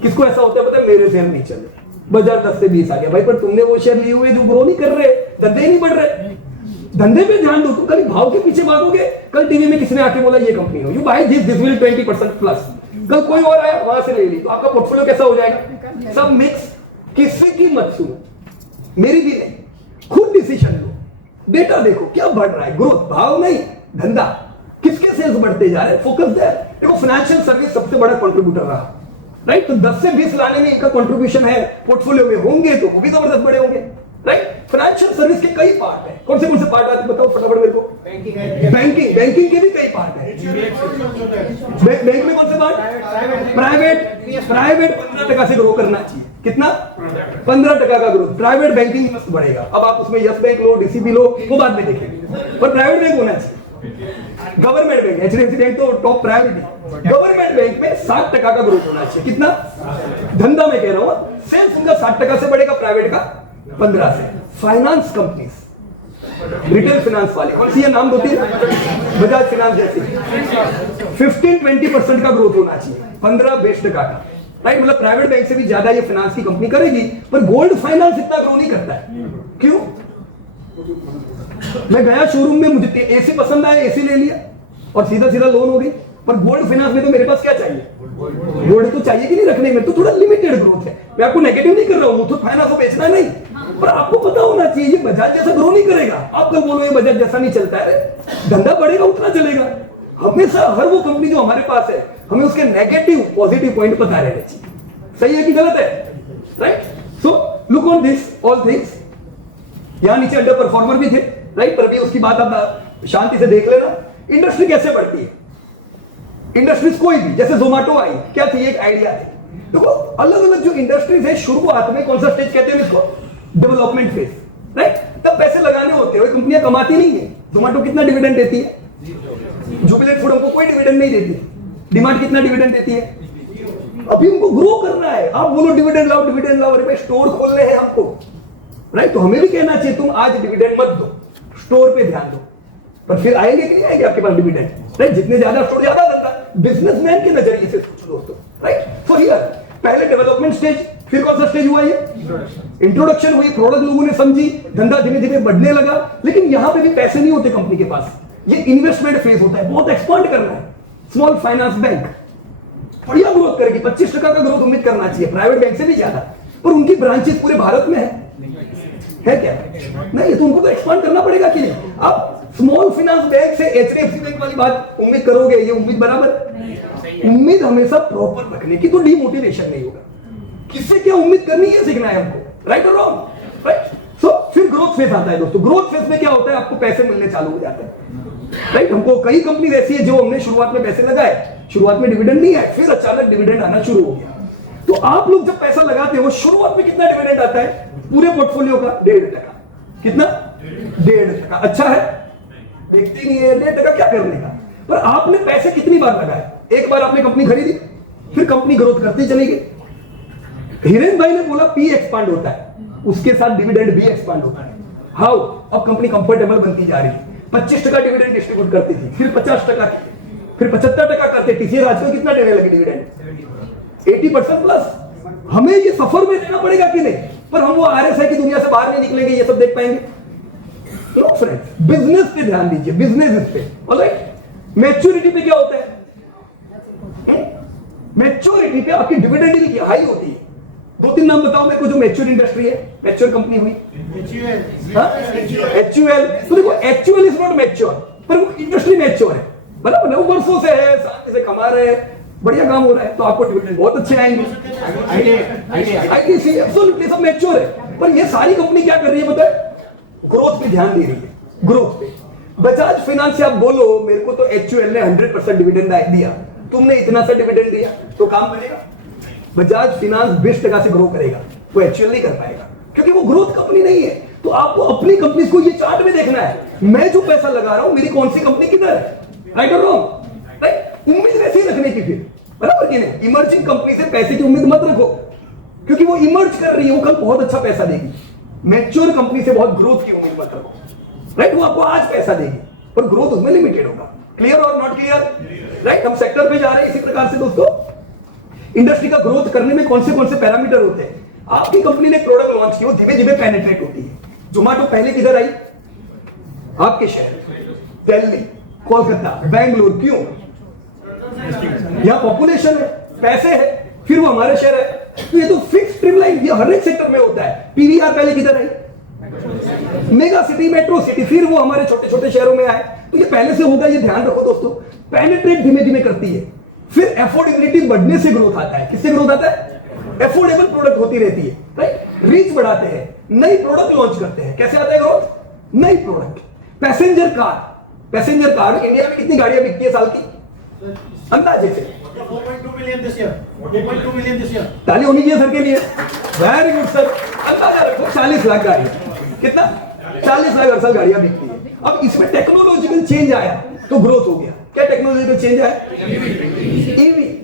किसको ऐसा होता है पता है? मेरे जहन नहीं चले, बाजार 10 से 20 आ गया भाई, पर तुमने वो शेयर लिए हुए जो ग्रो नहीं कर रहे, धंधे नहीं बढ़ रहे। धंधे पे ध्यान दो, तुम कल भाव के पीछे भागोगे। कल टीवी में किसने आके बोला ये कंपनी हो, you buy this will 20% plus, कल कोई और आया वहां से ले ली, तो आपका पोर्टफोलियो कैसा हो जाएगा? सब मिक्स। किसी की मत सुनो, मेरी भी नहीं, खुद डिसीजन लो, डेटा देखो क्या बढ़ रहा है, ग्रोथ, भाव नहीं, धंधा, किसके सेल्स बढ़ते जा रहे हैं, फोकस देयर। देखो फाइनेंशियल सर्विस सबसे बड़ा कंट्रीब्यूटर रहा, राइट? तो 10 से 20 लाने में इनका कंट्रीब्यूशन है, पोर्टफोलियो में होंगे तो वो भी जबरदस्त बड़े होंगे, राइट? फाइनेंशियल सर्विस के कई पार्ट हैं। कौन से पार्ट आते बताओ फटाफट मेरे को। बैंकिंग के भी कई पार्ट हैं। बैंक में कौन से पार्ट? प्राइवेट 15% से ग्रो करना चाहिए। कितना? 15% का ग्रोथ। प्राइवेट बैंकिंग मस्त बढ़ेगा। अब आप उसमें यस बैंक लो, डीसीबी लो, वो बाद में देखेंगे, पर प्राइवेट बैंक होना चाहिए। गवर्नमेंट बैंक, एचडीएफसी बैंक तो टॉप प्रायोरिटी। गवर्नमेंट बैंक में 60% का ग्रोथ होना चाहिए। कितना? धंधा में कह रहा हूं, सेल्स उनका 60% से बढ़ेगा, प्राइवेट का 15 से। फाइनेंस कंपनीज, रिटेल फाइनेंस वाले, कौन सी ये नाम होती है? बजाज फाइनेंस जैसी, 15-20% का ग्रोथ होना चाहिए, 15-20% का। राइट, मतलब प्राइवेट बैंक से भी ज्यादा ये फाइनेंस की कंपनी करेगी, पर गोल्ड फाइनेंस इतना ग्रो नहीं करता है। क्यों? मैं गया शोरूम में, मुझे एसी पसंद आया, एसी ले लिया और सीधा लोन हो गई। पर गोल्ड फाइनेंस में तो मेरे पास क्या चाहिए? गोल्ड तो चाहिए कि नहीं रखने में, तो थोड़ा लिमिटेड ग्रोथ है। मैं आपको नेगेटिव नहीं कर रहा हूं, मुथूट फाइनेंस को बेचना नहीं, पर आपको पता होना चाहिए ये बजाज जैसा ग्रो नहीं करेगा। आप कल बोलो ये बजाज जैसा नहीं चलता है, धंधा बढ़ेगा उतना चलेगा। हमेशा हर वो कंपनी जो हमारे पास है, हमें उसके नेगेटिव पॉजिटिव पॉइंट पता रहने चाहिए। सही है कि गलत है? Right, so look on this all things. यहां नीचे अंडर परफॉर्मर भी थे, राइट, पर अभी उसकी बात आप शांति से देख लेना। इंडस्ट्री कैसे बढ़ती है? इंडस्ट्रीज कोई भी, जैसे जोमेटो आई, क्या थी? एक आइडिया थी। देखो अलग अलग जो इंडस्ट्रीज है, शुरुआत में कौन सा स्टेज कहते हैं इसको? Development phase, right. तब पैसे लगाने होते हैं, कंपनियां कमाती नहीं है। जोमेटो कितना डिविडेंड देती है? जुबिलेंट फूड हमको कोई डिविडेंड नहीं देती। डिमांड कितना डिविडेंड देती है? अभी हमको ग्रो करना है। आप बोलो डिविडेंड लाओ, अरे भाई स्टोर खोलने हैं हमको, राइट, तो हमें भी कहना चाहिए तुम आज डिविडेंड मत दो, स्टोर पे ध्यान दो। पर फिर आएंगे कि नहीं आएंगे आपके पास डिविडेंड? राइट, जितने ज्यादा स्टोर ज्यादा धंधा। बिजनेसमैन के नजरिए से सोचो दोस्तों, राइट। सो हियर पहले डेवलपमेंट स्टेज, फिर कौन सा स्टेज हुआ? ये इंट्रोडक्शन हुई, प्रोडक्ट लोगों ने समझी, धंधा धीरे धीरे बढ़ने लगा। लेकिन यहां पे भी पैसे नहीं होते कंपनी के पास, ये इन्वेस्टमेंट फेज होता है, बहुत एक्सपांड करना है। स्मॉल फाइनेंस बैंक बढ़िया ग्रोथ करेगी, 25% का ग्रोथ उम्मीद करना चाहिए, प्राइवेट बैंक से भी ज्यादा। पर उनकी ब्रांचेस पूरे भारत में है क्या? नहीं, तो उनको तो एक्सपांड करना पड़ेगा कि नहीं? आप स्मॉल फाइनेंस बैंक से एचडीएफसी बैंक वाली बात उम्मीद करोगे, ये उम्मीद बराबर? उम्मीद हमेशा प्रॉपर रखने की, तो डिमोटिवेशन नहीं होगा। किससे क्या उम्मीद करनी है सीखना है हमको, राइट और रॉन्ग, राइट। सो फिर ग्रोथ फेज आता है दोस्तों। ग्रोथ फेज में क्या होता है? आपको पैसे मिलने चालू हो जाते हैं, राइट। हमको कई कंपनी ऐसी है जो हमने शुरुआत में पैसे लगाए, शुरुआत में डिविडेंड नहीं है, फिर अचानक डिविडेंड आना शुरू हो गया। तो आप लोग जब पैसा लगाते हो, शुरुआत में कितना डिविडेंड आता है पूरे पोर्टफोलियो का? 1.5%। कितना? 1.5%। अच्छा है, देखते नहीं है 1.5% क्या करने का। पर आपने पैसे कितनी बार लगाए? एक बार आपने कंपनी खरीदी, फिर कंपनी ग्रोथ करती चली गई। हिरेन भाई ने बोला पी एक्सपांड होता है, उसके साथ डिविडेंड भी एक्सपांड होता है। हाउ? अब कंपनी कंफर्टेबल बनती जा रही है। 25% डिविडेंड डिस्ट्रीब्यूट करती थी, फिर 50%, फिर 75% करते। टीसीएस आज कितना देने लगे डिविडेंड? 80% प्लस। हमें ये सफर में देना पड़ेगा कि नहीं? पर हम वो आरएसआई की दुनिया से बाहर नहीं निकलेंगे, ये सब देख पाएंगे? तो फ्रेंड्स, बिजनेस पे ध्यान दीजिए, बिजनेस पे। ऑलराइट, मैच्योरिटी पे क्या होता है? मैच्योरिटी पे आपकी डिविडेंड की हाई होती है। 2-3 नाम बताओ मेरे को जो मैच्योर इंडस्ट्री है, मैच्योर कंपनी हुई। HUL। तो देखो HUL इज नॉट मैच्योर, पर वो इंडस्ट्री मैच्योर है, बराबर ना? वो वर्षों से है, शांति से कमा रहे हैं, बढ़िया काम हो रहा है, तो आपको डिविडेंड बहुत अच्छे आएंगे। आईटीसी एब्सोल्युटली सब मैच्योर है। पर ये सारी कंपनी क्या कर रही है बताए? ग्रोथ पे ध्यान दे रही है, ग्रोथ पे। बजाज फाइनेंस से आप बोलो मेरे को तो HUL ने 100% डिविडेंड दिया, तुमने इतना सा डिविडेंड दिया, तो काम बनेगा? बजाज फाइनेंस 20% से ग्रो करेगा, वो HUL नहीं कर पाएगा, क्योंकि वो ग्रोथ कंपनी नहीं है। तो आपको अपनी कंपनी को ये चार्ट में देखना है, मैं जो पैसा लगा रहा हूं मेरी कौन सी कंपनी किधर है, राइट और रॉन्ग, राइट। उम्मीद वैसे ही रखने की, फिर बराबर कि नहीं? इमर्जिंग कंपनी से पैसे की उम्मीद मत रखो, क्योंकि वो इमर्ज कर रही है, वो कल बहुत अच्छा पैसा देगी। मैच्योर कंपनी से बहुत ग्रोथ की उम्मीद मत रखो, राइट। वो आपको आज पैसा देगी, पर ग्रोथ उसमें लिमिटेड होगा। क्लियर और नॉट क्लियर, राइट? हम सेक्टर पे जा रहे हैं इसी प्रकार से दोस्तों। इंडस्ट्री का ग्रोथ करने में कौन से पैरामीटर होते हैं? आपकी कंपनी ने प्रोडक्ट लॉन्च किया, धीमे धीमे पेनिट्रेट होती है। जोमेटो पहले किधर आई? आपके शहर, दिल्ली, कोलकाता, बेंगलुरु। क्यों? यहां पॉपुलेशन है, पैसे है, फिर वो हमारे शहर है। तो ये तो फिक्स स्ट्रीमलाइन, ये हर एक सेक्टर में होता है। पीवीआर पहले किधर आई? मेगा सिटी, मेट्रो सिटी, फिर वो हमारे छोटे छोटे शहरों में आए। तो ये पहले से होगा, ये ध्यान रखो दोस्तों। पेनिट्रेट धीमे धीमे करती है, फिर एफोर्डेबिलिटी बढ़ने से ग्रोथ आता है। किससे ग्रोथ आता है? एफोर्डेबल प्रोडक्ट होती रहती है, राइट? रीच बढ़ाते हैं, नई प्रोडक्ट लॉन्च करते हैं। कैसे आता है ग्रोथ? नई प्रोडक्ट। पैसेंजर कार इंडिया में कितनी गाड़ियां बिकती है साल की अंदाजे से? 4.2 million this year. 4.2 million this year. ताली होनी चाहिए सर के लिए। Very good sir. अंदाजा रखो 40 लाख गाड़ी, कितना? 40 लाख हर साल गाड़ियां बिकती है। अब इसमें टेक्नोलॉजिकल चेंज आया तो ग्रोथ हो गया। क्या टेक्नोलॉजिकल चेंज आया?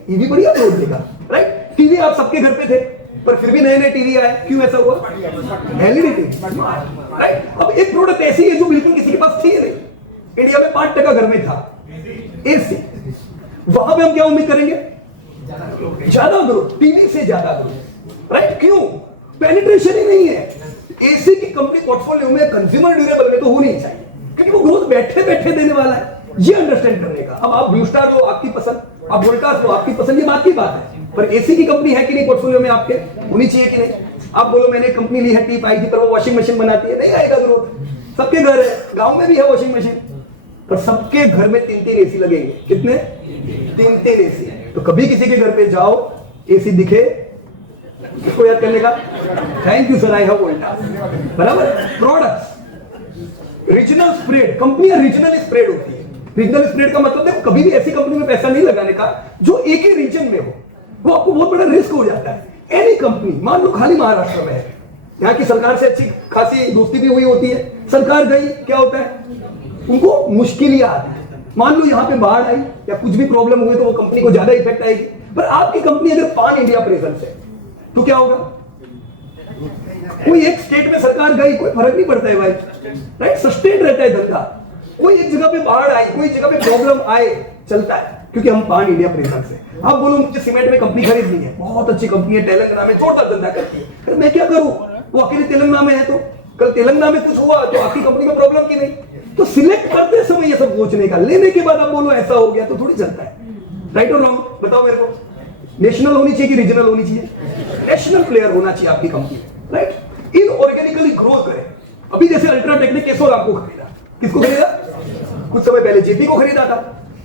ईवी बढ़िया ग्रोथ देगा, राइट? टीवी आप सबके घर पे थे, पर फिर भी नए नए टीवी आए, क्यों ऐसा हुआ? LED TV, right? अब एक प्रोडक्ट ऐसी है जो बिल्कुल किसी के पास थी नहीं, इंडिया में 5% घर में था, एसी। वहां पे हम क्या उम्मीद करेंगे? ज्यादा ग्रोथ, टीवी से ज्यादा ग्रोथ, राइट? क्यों? पेनिट्रेशन ही नहीं है। एसी की कंपनी पोर्टफोलियो में कंज्यूमर ड्यूरेबल में तो होनी चाहिए, क्योंकि वो ग्रोथ बैठे बैठे देने वाला है। ये अंडरस्टैंड करने का। अब आप ब्लू स्टार लो, आपकी पसंद, आप वोल्टास लो, आपकी पसंद, ये बात की बात है। पर एसी की कंपनी है कि नहीं पोर्टफोलियो में आपके? होनी चाहिए कि नहीं? आप बोलो मैंने कंपनी ली है टीप आई थी, पर वो वॉशिंग मशीन बनाती है, नहीं आएगा ग्रोथ। सबके घर है, गांव में भी है वॉशिंग मशीन, पर सबके घर में 3-3 एसी लगेंगे। कितने? 3-3 एसी। तो कभी किसी के घर पे जाओ, एसी दिखे, इसको याद करने का, thank you sir, I have Voltas, बराबर? प्रोडक्ट्स रीजनल स्प्रेड, कंपनियां रीजनल स्प्रेड होती है। रीजनल स्प्रेड का मतलब देखो, कभी भी ऐसी कंपनी में पैसा नहीं लगाने का जो एक ही रीजन में हो, वो आपको बहुत बड़ा रिस्क हो जाता है। एनी कंपनी, मान लो खाली महाराष्ट्र में है, यहाँ की सरकार से अच्छी खासी दोस्ती भी हुई होती है, सरकार गई, क्या होता है? उनको मुश्किलें आती है। मान लो यहाँ पे बाढ़ आई या कुछ भी प्रॉब्लम हुई तो वो कंपनी को ज्यादा इफेक्ट आएगी। पर आपकी कंपनी अगर पान इंडिया प्रेजेंस है तो क्या होगा? कोई एक स्टेट में सरकार गई, कोई फर्क नहीं पड़ता है भाई, राइट? सस्टेन रहता है धंधा। कोई एक जगह पे बाढ़ आई, कोई जगह पे प्रॉब्लम आए, चलता है, क्योंकि हम पान इंडिया प्रेजेंस है। आप बोलो मुझे सीमेंट में कंपनी खरीदनी है, बहुत अच्छी कंपनी है, तेलंगाना में जोरदार धंधा करती है, फिर मैं क्या करूं? वो अकेले तेलंगाना में है, तो कल तेलंगाना में कुछ हुआ तो आपकी कंपनी में प्रॉब्लम की नहीं? तो सिलेक्ट करते समय ये सब सोचने का, लेने के बाद आप बोलो ऐसा हो गया तो थोड़ी चलता है, राइट और रॉन्ग? बताओ मेरे को। नेशनल होनी चाहिए कि रीजनल होनी चाहिए? नेशनल प्लेयर होना चाहिए आपकी कंपनी, राइट? इनऑर्गेनिकली ग्रो करे। अभी जैसे अल्ट्राटेक ने केसोल आपको खरीदा, किसको खरीदा? कुछ समय पहले जेपी को खरीदा था,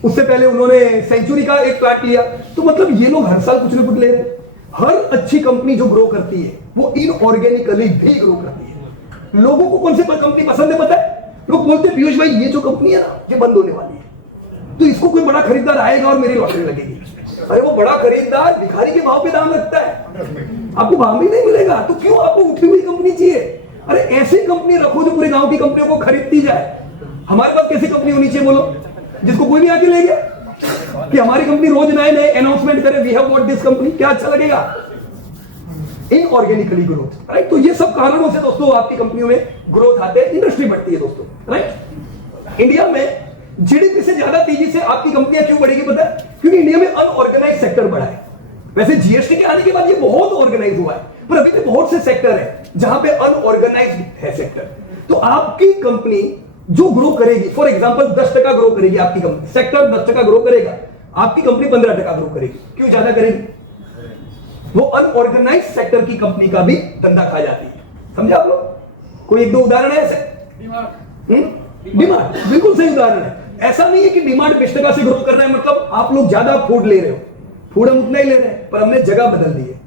उससे पहले उन्होंने सेंचुरी का एक प्लांट लिया। तो मतलब ये लोग हर साल कुछ ना कुछ ले रहे हैं। हर अच्छी कंपनी जो ग्रो करती है वो इनऑर्गेनिकली भी ग्रो करती है। लोगों को कौन सी कंपनी पसंद है पता है? लोग बोलते हैं पीयूष भाई ये जो कंपनी है ना, ये बंद होने वाली है, तो इसको कोई बड़ा खरीदार आएगा और मेरी लॉटरी लगेगी। अरे वो बड़ा खरीदार भिखारी के भाव पे दाम रखता है, आपको भाव भी नहीं मिलेगा, तो क्यों आपको उठी हुई कंपनी चाहिए? अरे ऐसी कंपनी रखो जो पूरे गांव की कंपनियों को खरीदती जाए। हमारे पास कैसी कंपनी होनी चाहिए बोलो, जिसको कोई भी आके ले गया? कि हमारी कंपनी रोज नए नए अनाउंसमेंट करे, we have bought this company, क्या अच्छा लगेगा? Inorganically growth, right? तो ये सब कारणों से दोस्तों आपकी कंपनियों में ग्रोथ आते हैं, इंडस्ट्री बढ़ती है दोस्तों, राइट? इंडिया में जीडीपी से ज्यादा तेजी से आपकी कंपनियां क्यों बढ़ेगी पता है? क्योंकि इंडिया में अनऑर्गेनाइज सेक्टर बढ़ा है। वैसे जीएसटी के आने के बाद ये बहुत ऑर्गेनाइज हुआ है, पर अभी भी बहुत से सेक्टर है जहां पे अनऑर्गेनाइज है सेक्टर। तो आपकी कंपनी जो ग्रो करेगी, फॉर एग्जांपल 10% ग्रो करेगी आपकी कंपनी, सेक्टर 10% ग्रो करेगा, आपकी कंपनी 15% ग्रो करेगी। क्यों ज्यादा करेगी? वो अनऑर्गेनाइज सेक्टर की कंपनी का भी धंधा खा जाती है। समझे आप लोग? कोई एक दो उदाहरण है ऐसे? डिमांड बिल्कुल सही उदाहरण है। ऐसा नहीं है कि डिमांड 20% से ग्रो कर रहा है मतलब आप लोग ज्यादा फूड ले रहे हो, फूड हम उतना ही ले रहे हैं, पर हमने जगह बदल दी है,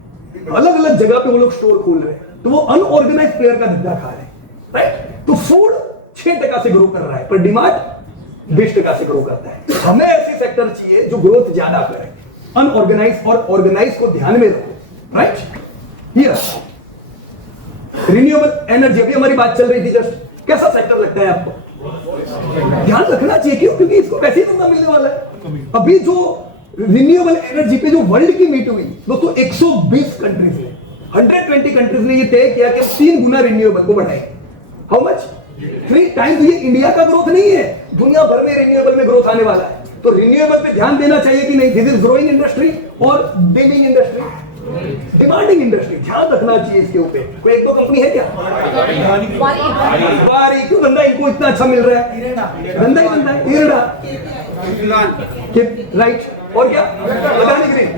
अलग अलग जगह पे वो लोग स्टोर खोल रहे हैं, तो वो अनऑर्गेनाइज प्लेयर का धंधा खा रहे हैं, राइट? तो फूड 6% से ग्रो कर रहा है, पर डिमांड 20% से ग्रो करता है। हमें ऐसी सेक्टर चाहिए जो ग्रोथ ज्यादा करे, अनऑर्गेनाइज और ऑर्गेनाइज को ध्यान में रखो, राइट? हियर रिन्यूएबल एनर्जी, अभी हमारी बात चल रही थी जस्ट, कैसा सेक्टर लगता है आपको? ध्यान रखना चाहिए, क्यों? क्योंकि इसको पैसे धंधा मिलने वाला है। अभी जो रिन्यूएबल एनर्जी पे जो वर्ल्ड की मीट हुई दोस्तों, 120 कंट्रीज ने, 120 कंट्रीज ने ये तय किया कि 3 गुना रिन्यूएबल को बढ़ाएं। How much? 3 टाइम। तो ये इंडिया का ग्रोथ नहीं है, दुनिया भर में रिन्यूएबल में ग्रोथ आने वाला है। तो रिन्यूएबल पे ध्यान देना चाहिए कि नहीं? दिस इज ग्रोइंग इंडस्ट्री और डीमिंग इंडस्ट्री, डिमांडिंग इंडस्ट्री, ध्यान रखना चाहिए इसके ऊपर। कोई एक दो कंपनी है क्या? वारी, क्यों धंधा इनको इतना अच्छा मिल रहा है? धंधा ही धंधा है, इरडा, राइट? और क्या? अदानी ग्रीन,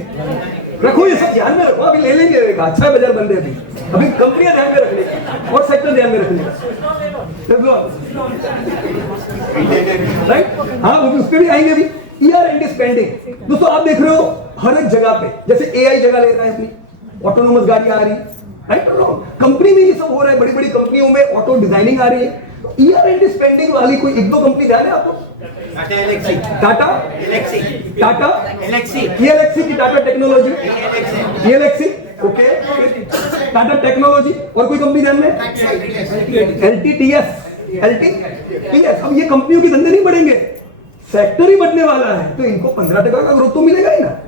रखो ये सब ध्यान में रखो, अभी ले लेंगे, अच्छा है बाजार बंदे, अभी कंपनियां ध्यान में रखने की और सेक्टर ध्यान में रखने का, राइट? हाँ उस पर भी आएंगे भी। ER&D स्पेंडिंग दोस्तों आप देख रहे हो हर एक जगह पे, जैसे AI जगह ले रहा है अपनी, ऑटोनोमस गाड़ी आ रही है, राइट और रॉन्ग? कंपनी में ये सब हो रहा है, बड़ी बड़ी कंपनियों में ऑटो डिजाइनिंग आ रही है। ईयर एंड स्पेंडिंग वाली कोई एक दो कंपनी ध्यान है आपको? टाटा एलेक्सी, टाटा एलेक्सी, टाटा एलेक्सी, एलेक्सी की Tata technology, Elxsi okay, Tata technology. और कोई कंपनी ध्यान में? LTTS, LTTS. अब ये कंपनियों के धंधे नहीं बढ़ेंगे, सेक्टर ही बढ़ने वाला है, तो इनको 15% का ग्रोथ तो मिलेगा ही ना,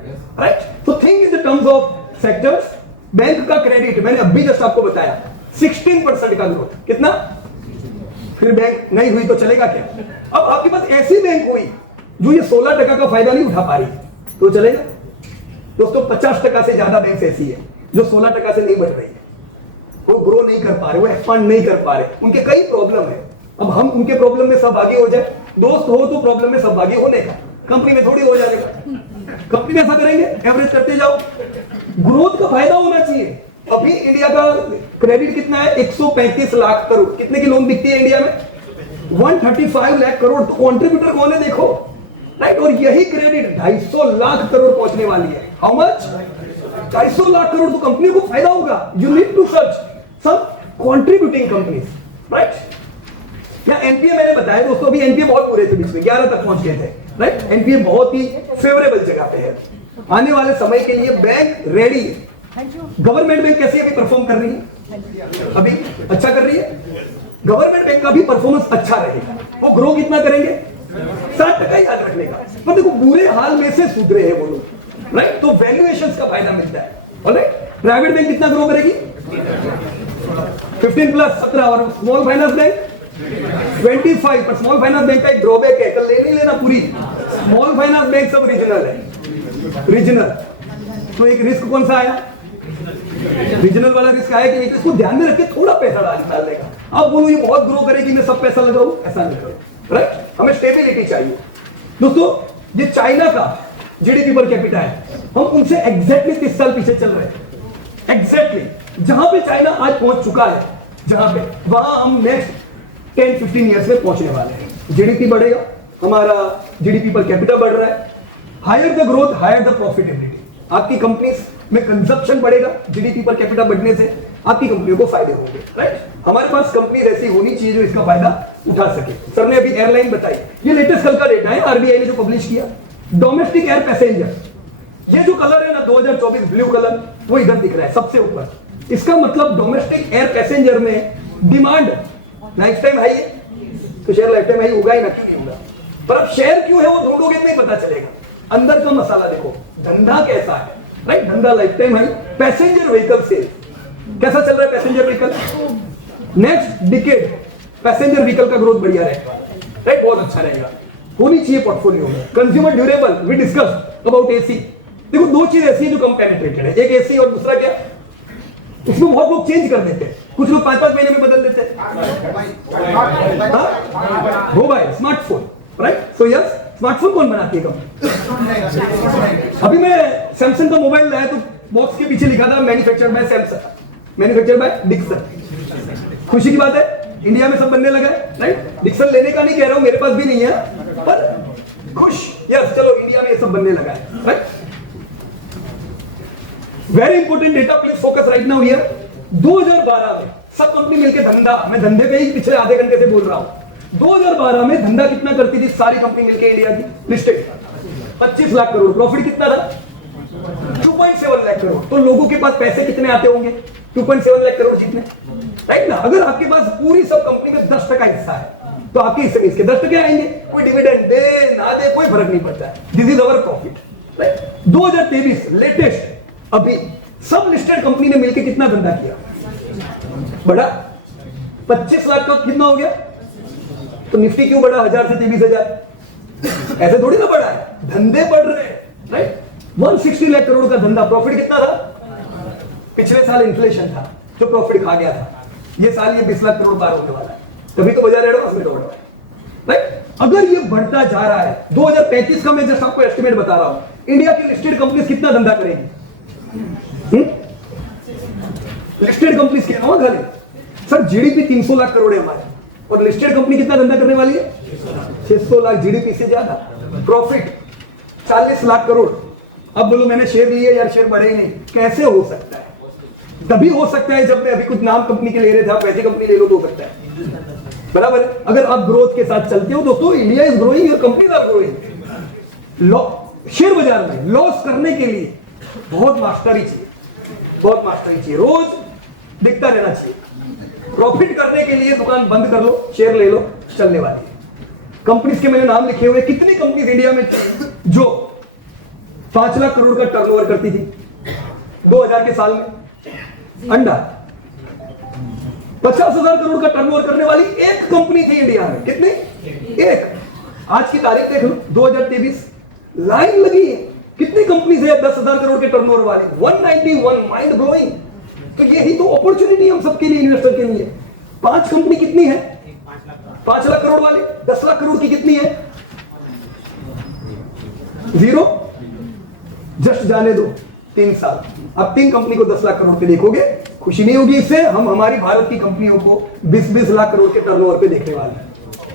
राइट? तो think in the terms of sectors. Bank का क्रेडिट मैंने अभी जस्ट आपको बताया 16% का ग्रोथ, कितना? फिर बैंक नहीं हुई तो चलेगा क्या? अब आपके पास ऐसी बैंक हुई जो ये 16% का फायदा नहीं उठा पा रही, तो चलेगा? दोस्तों 50% से ज्यादा बैंक ऐसी है जो 16% से नहीं बढ़ रही है, वो ग्रो नहीं कर पा रहे, वो एक्सपांड नहीं कर पा रहे, उनके कई प्रॉब्लम है। अब हम उनके प्रॉब्लम में सहभागी हो जाए, दोस्त हो तो प्रॉब्लम में सहभागी होने का, कंपनी में थोड़ी हो जाएगा। कंपनी में ऐसा करेंगे, एवरेज करते जाओ, ग्रोथ का फायदा होना चाहिए। अभी इंडिया का क्रेडिट कितना है? 135 लाख करोड़। कितने की लोन बिकती है इंडिया में? 135 लाख करोड़। तो कॉन्ट्रीब्यूटर कौन है देखो, राइट? और यही क्रेडिट 250 लाख करोड़ पहुंचने वाली है। How much? 250 लाख करोड़। तो कंपनी को फायदा होगा। You need to search some contributing companies, right? या एनपीए मैंने बताया दोस्तों, अभी एनपीए बहुत बुरे थे, बीच में 11 तक पहुंच गए थे, राइट? एनपीए बहुत ही फेवरेबल जगह पे है। आने वाले समय के लिए बैंक रेडी है। गवर्नमेंट बैंक कैसी अभी परफॉर्म कर रही है? अभी अच्छा कर रही है। गवर्नमेंट बैंक का भी परफॉर्मेंस अच्छा रहेगा। वो ग्रो कितना करेंगे? 60% याद रखने का। पर देखो बुरे हाल में से सुधरे हैं वो लोग, राइट? तो वैल्यूएशंस का फायदा मिलता है, ऑलराइट? प्राइवेट बैंक कितना ग्रो करेगी? 15 प्लस 17। और स्मॉल फाइनेंस बैंक 25। पर स्मॉल फाइनेंस बैंक का एक ड्रॉबैक है, कल ले नहीं लेना पूरी। स्मॉल फाइनेंस बैंक सब रीजनल है, रीजनल। तो एक रिस्क कौन सा आया? रीजनल वाला रिस्क आया कि इसको ध्यान में रख के थोड़ा पैसा डालने का। अब बोलो ये बहुत ग्रो करेगी, मैं सब पैसा लगाऊं, ऐसा नहीं करो, राइट? हमें स्टेबिलिटी चाहिए। दोस्तों ये चाइना का जीडीपी पर कैपिटा है, हम उनसे एग्जैक्टली 30 साल पीछे चल रहे हैं। एग्जैक्टली जहां पे चाइना आज पहुंच चुका है, जहां पे, वहां हम नेक्स्ट 10-15 ईयर्स में पहुंचने वाले हैं। जीडीपी बढ़ेगा, हमारा जीडीपी पर कैपिटा बढ़ रहा है। Higher the growth, higher the profitability. आपकी कंपनीज में कंजप्शन बढ़ेगा, जीडीपी पर कैपिटा बढ़ने से आपकी कंपनियों को फायदे होंगे, राइट? हमारे पास कंपनीज ऐसी होनी चाहिए जो इसका फायदा उठा सके। सर ने अभी एयरलाइन बताई, ये लेटेस्ट कल का डेटा है आरबीआई ने जो पब्लिश किया। डोमेस्टिक एयर पैसेंजर, ये जो कलर है ना 2024 ब्लू कलर, वो इधर दिख रहा है सबसे ऊपर। इसका मतलब डोमेस्टिक एयर पैसेंजर में डिमांड लाइफ टाइम हाई है, तो शेयर लाइफ टाइम हाई होगा ही ना, क्यों नहीं होगा? पर अब शेयर क्यों है वो ढूंढोगे नहीं पता चलेगा। अंदर का मसाला देखो, धंधा कैसा है, राइट? धंधा life time high. Passenger vehicle sale कैसा चल रहा है? Passenger vehicle next decade passenger vehicle का ग्रोथ बढ़िया रहेगा, राइट? बहुत अच्छा रहेगा, होनी चाहिए पोर्टफोलियो में। Consumer durable, we discuss about AC. देखो दो चीज ऐसी है जो कम पेनिट्रेटेड है, एक एसी और दूसरा क्या? इसमें बहुत लोग चेंज कर देते हैं, कुछ लोग 5-5 महीने में बदल देते हैं। Mobile, smartphone, right? So yes, smartphone कौन बनाती है कंपनी? अभी मैं सैमसंग का मोबाइल लाया तो बॉक्स के पीछे लिखा था manufactured by Samsung, manufactured by Dixon. खुशी की बात है, इंडिया में सब बनने लगा है, राइट? डिक्सन लेने का नहीं कह रहा हूं, मेरे पास भी नहीं है, पर खुश, यस, चलो इंडिया में ये सब बनने लगा है, right? Very important data, please focus right now here. 2012 में सब कंपनी मिलकर धंधा, मैं धंधे पे ही पिछले आधे घंटे से बोल रहा हूं। 2012 में धंधा कितना करती थी सारी कंपनी मिलकर इंडिया की लिस्टेड? 25 लाख करोड़। प्रॉफिट कितना था? 2.7 लाख करोड़। तो लोगों के पास पैसे कितने आते होंगे? 2.7 लाख करोड़ जीतने, राइट ना? अगर आपके पास पूरी सब कंपनी में 10% हिस्सा है तो आपके हिस्से इसके 10% आएंगे। कोई डिविडेंड दे ना दे कोई फर्क नहीं पड़ता है, this is our profit, right? 2023 latest, अभी सब लिस्टेड कंपनी ने मिलकर कितना धंधा किया? बढ़ा 25 लाख का कितना हो गया? तो निफ्टी क्यों बढ़ा 1000 से 23,000? ऐसे थोड़ी ना बढ़ा है, धंधे बढ़ रहे हैं, राइट? 160 लाख करोड़ का धंधा। प्रॉफिट कितना था? पिछले साल इन्फ्लेशन था जो प्रॉफिट खा गया था, ये साल ये 20 लाख करोड़ पार होने वाला है, तभी तो बाजार एडवांस में दौड़ रहा है, राइट? अगर ये बढ़ता जा रहा है, 2035 का मैं जस्ट आपको एस्टिमेट बता रहा हूं, इंडिया की लिस्टेड कंपनीज कितना धंधा करेंगी? लिस्टेड कंपनीज के नाम खाली सर, जीडीपी 300 लाख करोड़ है हमारे, और लिस्टेड कंपनी कितना धंधा करने वाली है? 600 लाख, जीडीपी से ज्यादा। प्रॉफिट 40 लाख करोड़। अब बोलो मैंने शेयर लिए यार, शेयर बढ़े ही नहीं, कैसे हो सकता है? तभी हो सकता है जब मैं अभी कुछ नाम कंपनी के ले रहे थे, आप वैसी कंपनी ले लो तो हो सकता है, बराबर है। अगर आप ग्रोथ के साथ चलते हो दोस्तों, India is growing, your companies are growing. Share बाजार में लॉस करने के लिए बहुत मास्टरी चाहिए, बहुत मास्टरी चाहिए, रोज दिखता रहना चाहिए। प्रॉफिट करने के लिए दुकान बंद कर लो, शेयर ले लो, चलने वाली है। कंपनीज के मैंने नाम लिखे हुए, कितनी कंपनीज इंडिया में जो 5 लाख करोड़ का टर्नओवर करती थी 2000 के साल में? अंडा 50,000 करोड़ का टर्नओवर करने वाली एक कंपनी थी इंडिया में, कितनी? एक। आज की तारीख देख लो 2023, लाइन लगी है, कितनी कंपनी है 10,000 करोड़ के टर्नओवर वाली? 191, माइंड ब्लोइंग। तो यही तो अपॉर्चुनिटी हम सबके लिए, इन्वेस्टर के लिए। 5 कंपनी कितनी है? 5 लाख करोड़ वाले। 10 लाख करोड़ की कितनी है? 0। जस्ट जाने दो 3 साल, अब 3 कंपनी को 10 लाख करोड़ पे देखोगे, खुशी नहीं होगी इससे? हम हमारी भारत की कंपनियों को 20-20 लाख करोड़ के टर्नओवर पे देखने वाले हैं।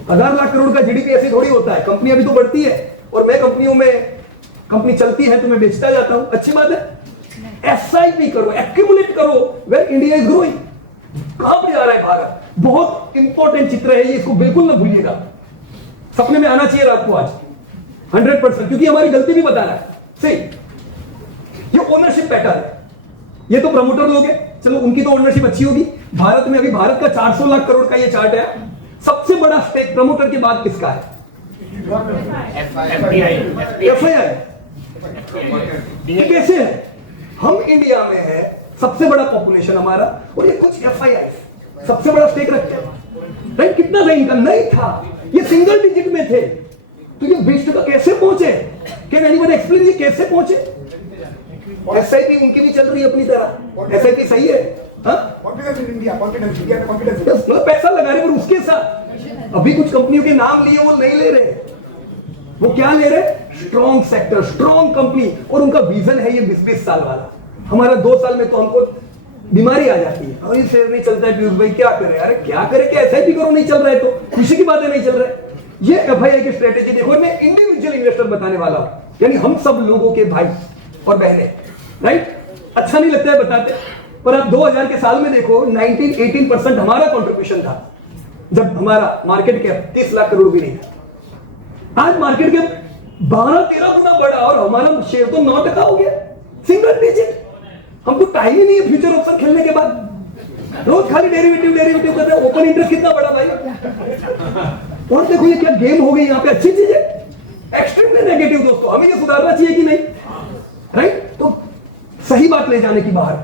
1000 लाख करोड़ का जीडीपी ऐसे थोड़ी होता है, कंपनी अभी तो बढ़ती है, और मैं कंपनियों में, कंपनी चलती है तो मैं बेचता जाता हूं, अच्छी बात है। एसआईपी करो, एक्यूमुलेट करो, वेयर इंडिया इज ग्रोइंग। कहां पर जा रहा है भारत? बहुत इंपॉर्टेंट चित्र है ये, इसको बिल्कुल ना भूलिएगा, सपने में आना चाहिए रात को आज 100%, क्योंकि हमारी गलती भी बताना है। सही, ये ओनरशिप पैटर्न है, ये तो प्रमोटर लोग हैं, चलो उनकी तो ओनरशिप अच्छी होगी। भारत में अभी भारत का 400 लाख करोड़ का ये चार्ट है, सबसे बड़ा स्टेक प्रमोटर के बाद किसका है? एफआईआई। ये कैसे है? हम इंडिया में है, सबसे बड़ा पॉपुलेशन हमारा, और ये कुछ एफआईआई सबसे बड़ा स्टेक रखते हैं, राइट? कितना था इनका? नहीं था, ये सिंगल डिजिट में थे, तो ये 20 तक कैसे पहुंचे? कैन एनीवन एक्सप्लेन ये कैसे पहुंचे? एसआईपी उनकी भी चल रही है अपनी तरह, एसआईपी सही है, confidence in India, confidence India में कॉन्फिडेंस, मतलब पैसा लगा रहे, पर उसके साथ अभी कुछ कंपनियों के नाम लिए वो नहीं ले रहे, वो क्या ले रहे? स्ट्रॉन्ग सेक्टर, स्ट्रॉन्ग कंपनी, और उनका विजन है ये 20-20 साल वाला। हमारा 2 साल में तो हमको बीमारी आ जाती है, और ये शेयर नहीं चलता है, पीयूष भाई क्या करे? अरे क्या करे, क्या एसआईपी करो, नहीं चल रहा है तो खुशी की बात है, नहीं चल रहा है। ये एफआईआई की स्ट्रेटेजी देखो, मैं इंडिविजुअल इन्वेस्टर बताने वाला हूं, यानी हम सब लोगों के भाई और बहनें, राइट? अच्छा नहीं लगता है बताते, पर आप 2000 के साल में देखो, 19-18% हमारा कंट्रीब्यूशन था, जब हमारा मार्केट कैप 30 लाख करोड़ भी नहीं था। आज मार्केट कैप 12-13 गुना बढ़ा, और हमारा शेयर तो 9% हो गया, सिंगल डिजिट। हमको टाइम ही नहीं है फ्यूचर ऑप्शन खेलने के बाद, रोज खाली डेरिवेटिव कर रहे हैं। ओपन इंटरेस्ट कितना बड़ा भाई, और देखो ये क्या गेम हो गई यहाँ पे। अच्छी चीज है, एक्सट्रीमली नेगेटिव दोस्तों, हमें ये सुधारना चाहिए कि नहीं, राइट? तो सही बात ले जाने की बाहर,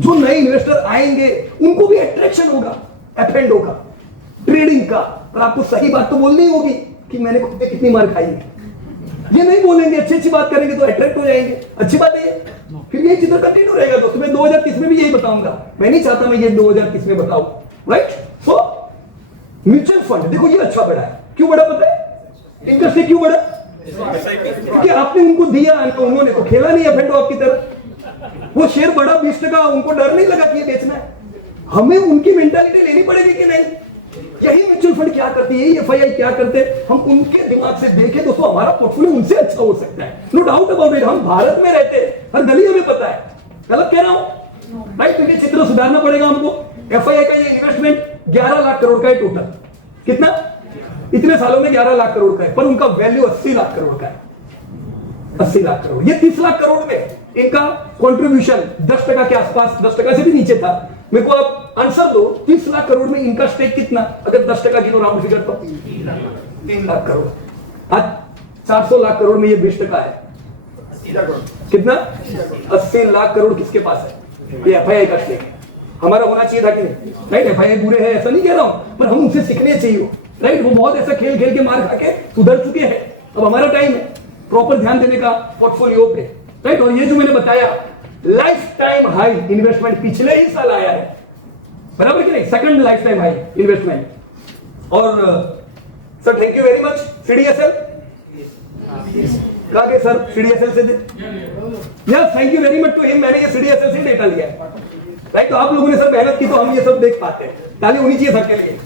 जो नए इन्वेस्टर आएंगे उनको भी अट्रैक्शन होगा, अफेंड होगा ट्रेडिंग का, पर आपको सही बात तो बोलनी होगी कि मैंने कुत्ते कितनी मार खाई है। ये नहीं बोलेंगे, अच्छी बात करेंगे तो अट्रैक्ट हो जाएंगे, अच्छी बात है ये। फिर यही चित्र कंटिन्यू रहेगा दोस्तों, मैं 2030 में भी यही बताऊंगा, मैं नहीं चाहता मैं ये 2030 में बताऊं, राइट? सो म्यूचुअल फंड देखो ये अच्छा बढ़ा है, क्यों बढ़ा पता है? इंटरेस्ट से क्यों बढ़ा? क्योंकि आपने उनको दिया, तो उन्होंने तो खेला नहीं अफेंडो आपकी तरह, वो शेयर बढ़ा 20%, उनको डर नहीं लगा कि ये बेचना है। हमें उनकी मेंटालिटी लेनी पड़ेगी कि नहीं? यही म्यूचुअल फंड क्या करती है, एफआईआई क्या करते हैं, हम उनके दिमाग से देखें दोस्तों, हमारा पोर्टफोलियो उनसे अच्छा हो सकता है, नो डाउट अबाउट इट। हम भारत में रहते हैं, हर गली हमें पता है, गलत कह रहा हूं, राइट? क्योंकि चित्र सुधारना पड़ेगा हमको। एफआईआई का ये इन्वेस्टमेंट 11 लाख करोड़ का है टोटल, कितना? इतने सालों में 11 लाख करोड़ का है, पर उनका वैल्यू 80 लाख करोड़ का है, 80 लाख करोड़। ये 30 लाख करोड़ में इनका कंट्रीब्यूशन 10% के आसपास, 10% से भी नीचे था। मेरे को आप आंसर दो, 30 लाख करोड़ में इनका स्टेक कितना? अगर 10% गिनो राउंड फिगर तो 3 लाख करोड़। आज 400 लाख करोड़ में ये 20% है, कितना? 80 लाख करोड़ किसके पास है? ये एफआईआई का स्टेक। हमारा होना चाहिए था कि नहीं, राइट? एफआईआई बुरे हैं ऐसा नहीं कह रहा हूं, पर हम उनसे सीखने चाहिए, राइट? वो बहुत ऐसा खेल खेल के मार खा के सुधर चुके हैं, अब हमारा टाइम है प्रॉपर ध्यान देने का पोर्टफोलियो पे, राइट? और ये जो मैंने बताया लाइफ टाइम हाई इन्वेस्टमेंट पिछले ही साल आया है, बराबर कि नहीं? Second life time high investment. और sir thank you very much. CDSL कहा गए सर? सीडीएसएल से दे, yes thank you very much to him. मैंने ये सीडीएसएल से डेटा लिया है, राइट? तो आप लोगों ने सर मेहनत की तो हम ये सब देख पाते हैं, ताली होनी चाहिए सर के लिए।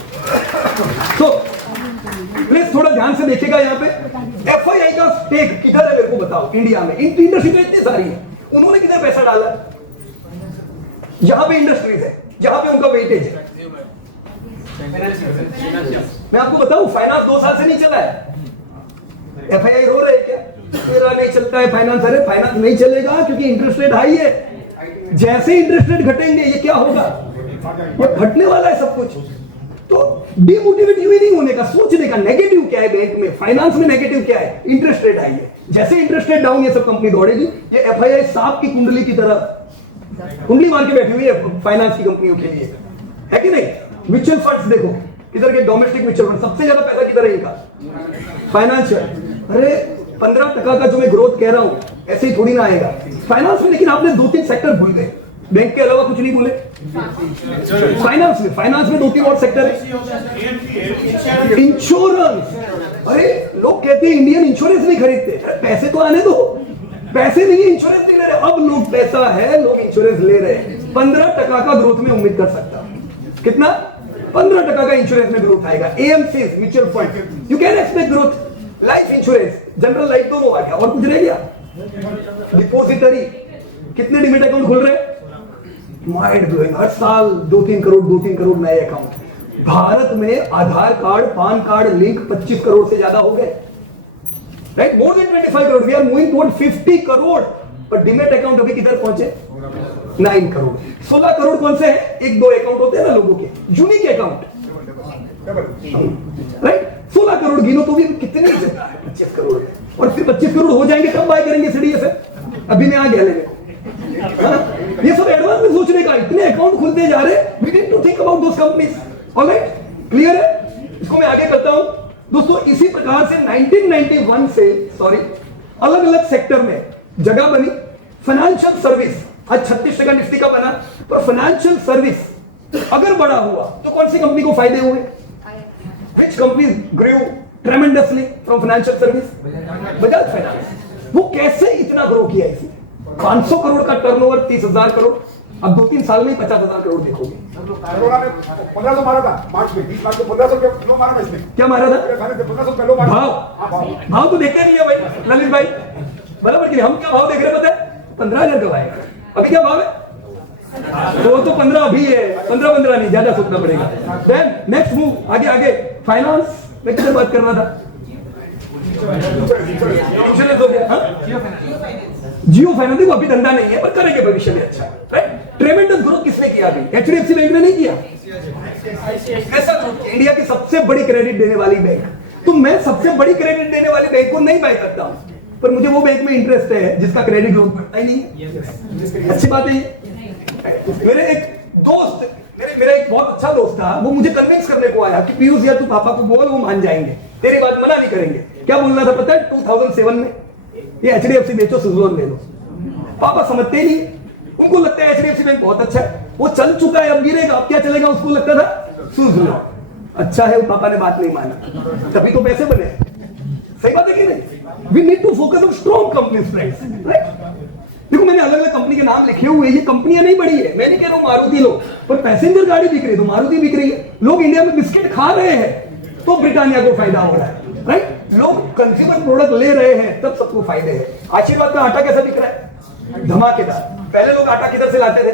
तो प्लीज थोड़ा ध्यान से देखिएगा यहाँ पे, एफआईआई का स्टेक किधर है मेरे को बताओ इंडिया में? इन लीडरशिप इतनी सारी है, उन्होंने किधर पैसा डाला? जहां पे इंडस्ट्रीज है, जहां पे उनका वेटेज है। मैं आपको बताऊं, फाइनेंस 2 साल से नहीं चला है। एफआईआई रो रहे क्या, मेरा नहीं चलता है फाइनेंस? अरे फाइनेंस नहीं चलेगा क्योंकि इंटरेस्ट रेट हाई है। जैसे इंटरेस्ट रेट घटेंगे ये क्या होगा, ये घटने वाला है सब कुछ। तो डिमोटिवेट यूं ही नहीं होने का, सोचने का। नेगेटिव क्या है बैंक में, फाइनेंस में नेगेटिव क्या है? इंटरेस्ट रेट हाई है। जैसे इंटरेस्ट रेट डाउन, ये सब कंपनी दौड़ेगी। ये एफआईआई सांप की कुंडली की तरह कुंडली मार के बैठी हुई है फाइनेंस की कंपनियों के लिए, है कि नहीं? म्यूचुअल फंड्स देखो किधर के, डोमेस्टिक म्यूचुअल फंड सबसे ज्यादा पैसा किधर है इनका, फाइनेंशियल। अरे 15% का जो मैं ग्रोथ कह रहा हूं ऐसे ही थोड़ी ना आएगा फाइनेंस में। लेकिन आपने 2-3 सेक्टर भूल गए, बैंक के अलावा कुछ नहीं बोले। फाइनेंस में 2-3 और सेक्टर है। इंश्योरेंस, अरे लोग कहते हैं इंडियन इंश्योरेंस नहीं खरीदते। अरे पैसे तो आने दो, पैसे नहीं है इंश्योरेंस नहीं ले रहे। अब लोग, पैसा है, लोग इंश्योरेंस ले रहे हैं। 15% का ग्रोथ में उम्मीद कर सकता हूं। कितना? 15% का इंश्योरेंस में ग्रोथ आएगा। AMC mutual fund, you can expect growth. Life insurance, general life दोनों आ गया। और कुछ रह गया? डिपोजिटरी, कितने डिमेट अकाउंट खुल रहे हैं? माइंड ब्लोइंग, हर साल 2-3 करोड़ नए अकाउंट। भारत में Aadhaar card, PAN card link 25 करोड़ से ज्यादा हो गए, राइट? मोर देन 25 करोड़। वी आर मूविंग टुवर्ड 50 करोड़। पर डिमेट अकाउंट अभी किधर पहुंचे? 9 करोड़। 16 करोड़ कौन से हैं? 1-2 अकाउंट होते हैं ना लोगों के, यूनिक अकाउंट, राइट? 16 करोड़ गिनो तो भी कितने ही जगह है? 25 करोड़ है। और फिर 25 करोड़ हो जाएंगे कब बाय करेंगे सीडीएस? अभी मैं आ गया लेने को। ये सब एडवांस में सोचने का। इतने अकाउंट खुलते जा रहे, we need to think about those companies. Alright, clear है? इसको मैं आगे करता हूं दोस्तों। इसी प्रकार से 1991 से अलग अलग सेक्टर में जगह बनी। फाइनेंशियल सर्विस आज 36% निफ्टी का बना। पर फाइनेंशियल सर्विस अगर बड़ा हुआ तो कौन सी कंपनी को फायदे हुए? Which companies grew tremendously from financial service? Bajaj finance. वो कैसे इतना ग्रो किया? इसने 500 करोड़ का टर्नओवर, 30,000 करोड़। अब 2-3 साल में 50,000 करोड़ देखोगे। 1500 मारा था मार्च में, 20 लाख को 1500 किलो मारा था इसने। क्या मारा था? 1500 किलो मारा। भाव तो देखते नहीं है भाई ललित भाई, बराबर कि हम क्या भाव देख रहे हैं पता है? 15,000 का भाव। अभी क्या भाव है? तो 15 अभी है, 15 नहीं, ज्यादा सोचना पड़ेगा। देन नेक्स्ट मूव, आगे फाइनेंस में किससे बात कर रहा था? इंश्योरेंस हो गया। जियो फाइनेंस, देखो अभी धंधा नहीं है पर करेंगे भविष्य में अच्छा, राइट? ट्रेमेंडस ग्रोथ किसने किया? अभी एचडीएफसी बैंक ने नहीं किया। ऐसा ग्रोथ किया, इंडिया की सबसे बड़ी क्रेडिट देने वाली बैंक। तो मैं सबसे बड़ी क्रेडिट देने वाली बैंक को नहीं बाय करता हूं, पर मुझे वो बैंक में इंटरेस्ट है जिसका क्रेडिट ग्रोथ बढ़ता ही नहीं। अच्छी बात है ये। मेरे एक दोस्त, मेरा एक बहुत अच्छा दोस्त था, वो मुझे कन्विंस करने को आया कि पीयूष यार तू पापा को बोल, वो मान जाएंगे, तेरी बात मना नहीं करेंगे। क्या बोलना था पता है? 2007 में ये एचडीएफसी बेचो, सुज़लोन ले लो। पापा समझते नहीं, उनको लगता है एचडीएफसी बैंक बहुत अच्छा है, वो चल चुका है, अब गिरेगा, अब क्या चलेगा? उसको लगता था सुज़लोन अच्छा है। वो पापा ने बात नहीं माना, तभी तो पैसे बने। सही बात है कि नहीं? We need to focus on strong companies, friends, right? देखो मैंने अलग अलग कंपनी के नाम लिखे हुए, ये कंपनियां नहीं बड़ी है। मैं नहीं कह रहा हूं मारुति लो, पर पैसेंजर गाड़ी बिक रही है तो मारुति बिक रही है। लोग इंडिया में बिस्किट खा रहे हैं तो ब्रिटानिया को फायदा हो रहा है, राइट? लोग कंज्यूमर प्रोडक्ट ले रहे हैं तब सबको फायदे हैं। आशीर्वाद का आटा कैसा बिक रहा है? धमाकेदार। पहले लोग आटा किधर से लाते थे?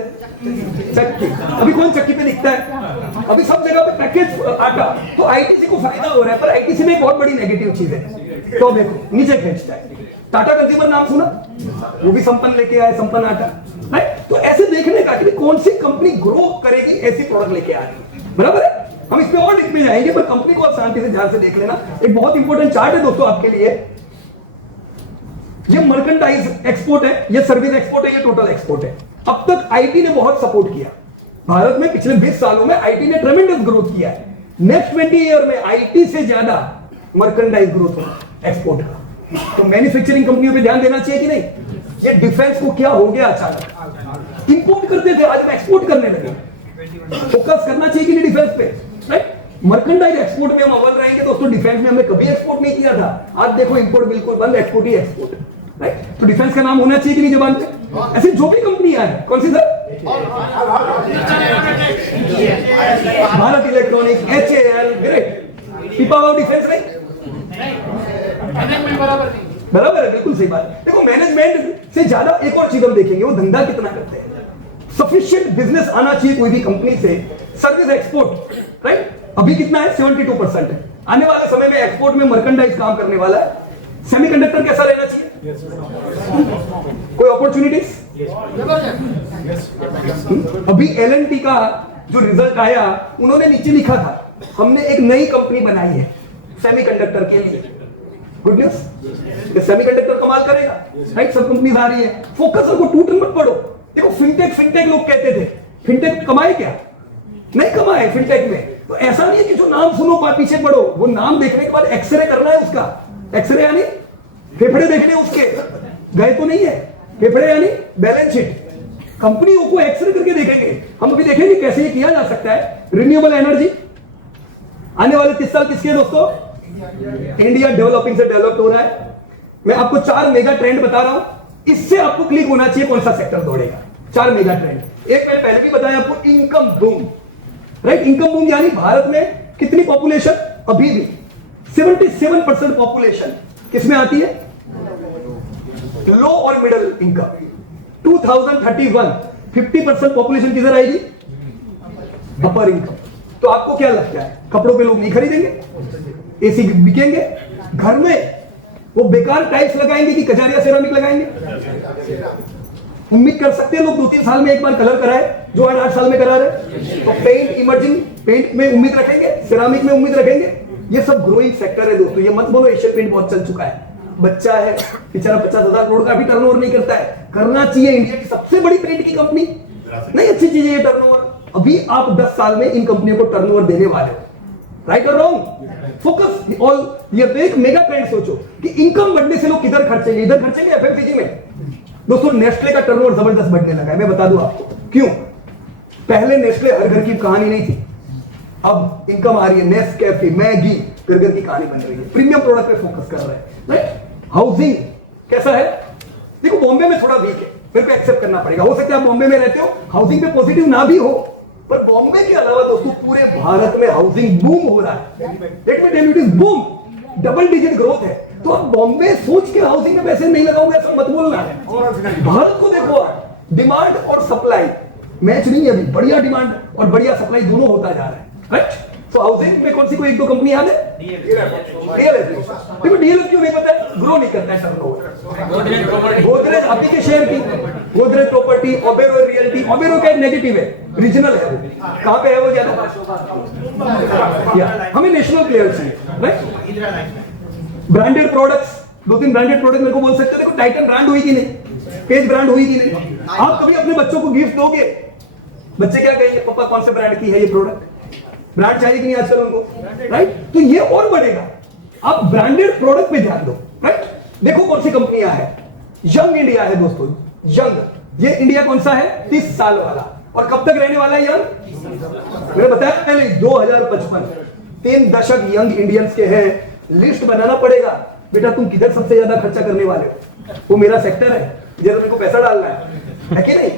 चक्की। अभी कौन चक्की पे दिखता है? अभी सब जगह पे पैकेज आटा। तो आईटीसी को फायदा हो रहा है, पर आईटीसी में एक बहुत बड़ी नेगेटिव चीज है, तो देखो नीचे खींचता है। टाटा कंज्यूमर नाम सुना? वो भी संपन्न लेके आए, संपन्न आटा, राइट? तो ऐसे देखने का कि कौन सी कंपनी ग्रो करेगी, ऐसी प्रोडक्ट लेके आ रही है, बराबर है? हम इस पे और डिप में जाएंगे, पर कंपनी को शांति से ध्यान से देख लेना। एक बहुत इंपॉर्टेंट चार्ट है दोस्तों आपके लिए। ये मर्केंटाइज एक्सपोर्ट है, ये सर्विस एक्सपोर्ट है, ये टोटल एक्सपोर्ट है। अब तक आईटी ने बहुत सपोर्ट किया भारत में। पिछले 20 सालों में आईटी ने ट्रेमेंडस ग्रोथ किया है। नेक्स्ट 20 ईयर में आईटी से ज्यादा मर्केंटाइज ग्रोथ होगा एक्सपोर्ट का। तो मैन्युफैक्चरिंग कंपनियों पे ध्यान देना चाहिए कि नहीं? ये डिफेंस को क्या हो गया अचानक? इंपोर्ट करते थे, आज हम एक्सपोर्ट करने लगे। फोकस करना चाहिए कि नहीं डिफेंस पे, राइट? मर्केंटाइज एक्सपोर्ट में हम अव्वल रहेंगे दोस्तों। डिफेंस में हमने कभी एक्सपोर्ट नहीं किया था, आज देखो इंपोर्ट बिल्कुल बंद, एक्सपोर्ट ही एक्सपोर्ट, राइट? तो डिफेंस का नाम होना चाहिए कि नहीं जबान पे? ऐसे जो भी कंपनियां हैं, कौन सी sir? Bharat electronics, HAL, great. Pipavav defence नहीं? बराबर है, बिल्कुल सही बात है। देखो मैनेजमेंट से ज्यादा एक और चीज हम देखेंगे, वो धंधा कितना करते हैं। सफिशिएंट बिजनेस आना चाहिए कोई भी कंपनी से, सर्विस एक्सपोर्ट, राइट? अभी कितना है? 72% है। आने वाले समय में एक्सपोर्ट में मर्केंडाइज काम करने वाला है। सेमीकंडक्टर कैसा रहना चाहिए? कोई अपॉर्चुनिटीज? अभी L&T का जो रिजल्ट आया, उन्होंने नीचे लिखा था हमने एक नई कंपनी बनाई है सेमीकंडक्टर के लिए। गुड न्यूज, सेमीकंडक्टर कमाल करेगा, राइट? सब कंपनीज आ रही है, फोकस रखो, टूटन मत पड़ो। देखो फिनटेक लोग कहते थे, फिनटेक कमाए क्या? नहीं कमाए फिनटेक में। तो ऐसा नहीं है कि जो नाम सुनो पीछे पड़ो, वो नाम देखने के बाद एक्सरे करना है उसका। एक्सरे यानी फेफड़े देखने उसके, गए तो नहीं है। फेफड़े यानी बैलेंस शीट, कंपनियों को एक्सरे करके देखेंगे। हम अभी देखेंगे कैसे ये किया जा सकता है। रिन्यूएबल एनर्जी आने वाले 30 साल किसके दोस्तों? इंडिया डेवलपिंग से डेवलप हो रहा है। मैं आपको 4 मेगा ट्रेंड बता रहा हूं, इससे आपको क्लिक होना चाहिए कौन सा सेक्टर दौड़ेगा। 4 mega trend. एक मैंने पहले भी बताया आपको, income boom, right? Income boom यानी भारत में कितनी पॉपुलेशन? अभी भी 77% पॉपुलेशन किसमें आती है? लो और मिडिल इनकम। 2031 50% पॉपुलेशन किधर आएगी? अपर इनकम। तो आपको क्या लगता है, कपड़ों पे लोग नहीं खरीदेंगे? एसी बिकेंगे? घर में वो बेकार टाइल्स लगाएंगे कि कजारिया सेरामिक लगाएंगे? उम्मीद कर सकते हैं लोग 2-3 साल में एक बार कलर कराए, जो 8 साल में करा रहे। तो पेंट, इमर्जिंग पेंट में उम्मीद रखेंगे, सेरामिक में उम्मीद रखेंगे। ये सब ग्रोइंग सेक्टर है दोस्तों। ये मत बोलो एशियन पेंट बहुत चल चुका है, बच्चा है बेचारा, 50,000 करोड़ का भी टर्नओवर नहीं करता है। करना चाहिए, इंडिया की सबसे बड़ी पेंट की कंपनी, नहीं अच्छी चीज है ये टर्नओवर। अभी आप 10 साल में इन कंपनियों को टर्नओवर देने वाले हो, राइट और रॉन्ग? Focus all. ये एक मेगा ट्रेंड सोचो कि इनकम बढ़ने से लोग किधर खर्चेंगे? इधर खर्चेंगे एफएमसीजी में। दोस्तों नेस्ले का टर्नओवर जबरदस्त बढ़ने लगा है, मैं बता दूं आपको क्यों। पहले नेस्ले हर घर की कहानी नहीं थी, अब इनकम आ रही है। नेस्कैफे, मैगी, घर घर की कहानी बन रही है। प्रीमियम प्रोडक्ट पे फोकस कर रहे हैं, राइट? हाउसिंग कैसा है? देखो बॉम्बे में थोड़ा वीक है, मेरे को एक्सेप्ट करना पड़ेगा। हो सकता है आप बॉम्बे में रहते हो, हाउसिंग पे पॉजिटिव ना भी हो, पर बॉम्बे के अलावा दोस्तों पूरे भारत में हाउसिंग बूम हो रहा है। Let me tell you, it is boom, double digit growth है। तो आप बॉम्बे सोच के हाउसिंग में पैसे नहीं लगाओगे ऐसा मत बोलना है। भारत को देखो, डिमांड और सप्लाई मैच नहीं है अभी। बढ़िया डिमांड और बढ़िया सप्लाई दोनों होता जा रहा है, राइट? तो हाउसिंग में कौन सी कोई एक दो कंपनी याद है? डीएलएफ। देखो डीएलएफ क्यों नहीं पता है? ग्रो नहीं करता है टर्नओवर। गोदरेज आप ही के शेयर की, गोदरेज प्रॉपर्टी, ओबेरो रियल्टी। ओबेरो का नेगेटिव है, रीजनल है। कहां पे है वो ज्यादा? हमें नेशनल प्लेयर चाहिए, right? Branded products, 2-3 branded product मेरे को बोल सकते हो। देखो टाइटन ब्रांड हुई कि नहीं, पेज ब्रांड हुई कि नहीं? आप कभी अपने बच्चों को गिफ्ट दोगे, बच्चे क्या कहेंगे? पापा कौन से ब्रांड की है ये प्रोडक्ट? ब्रांड चाहिए कि नहीं आजकल उनको, राइट? तो ये और बढ़ेगा। आप ब्रांडेड प्रोडक्ट पे ध्यान दो, राइट? देखो कौन सी कंपनियां है। यंग इंडिया है दोस्तों, यंग। ये इंडिया कौन सा है? 30 साल वाला। और कब तक रहने वाला है यंग? मैंने बताया पहले 2055, 3 दशक यंग इंडियंस के हैं। लिस्ट बनाना पड़ेगा बेटा, तुम किधर सबसे ज्यादा खर्चा करने वाले हो। वो मेरा सेक्टर है, जिधर मेरे को पैसा डालना है कि नहीं?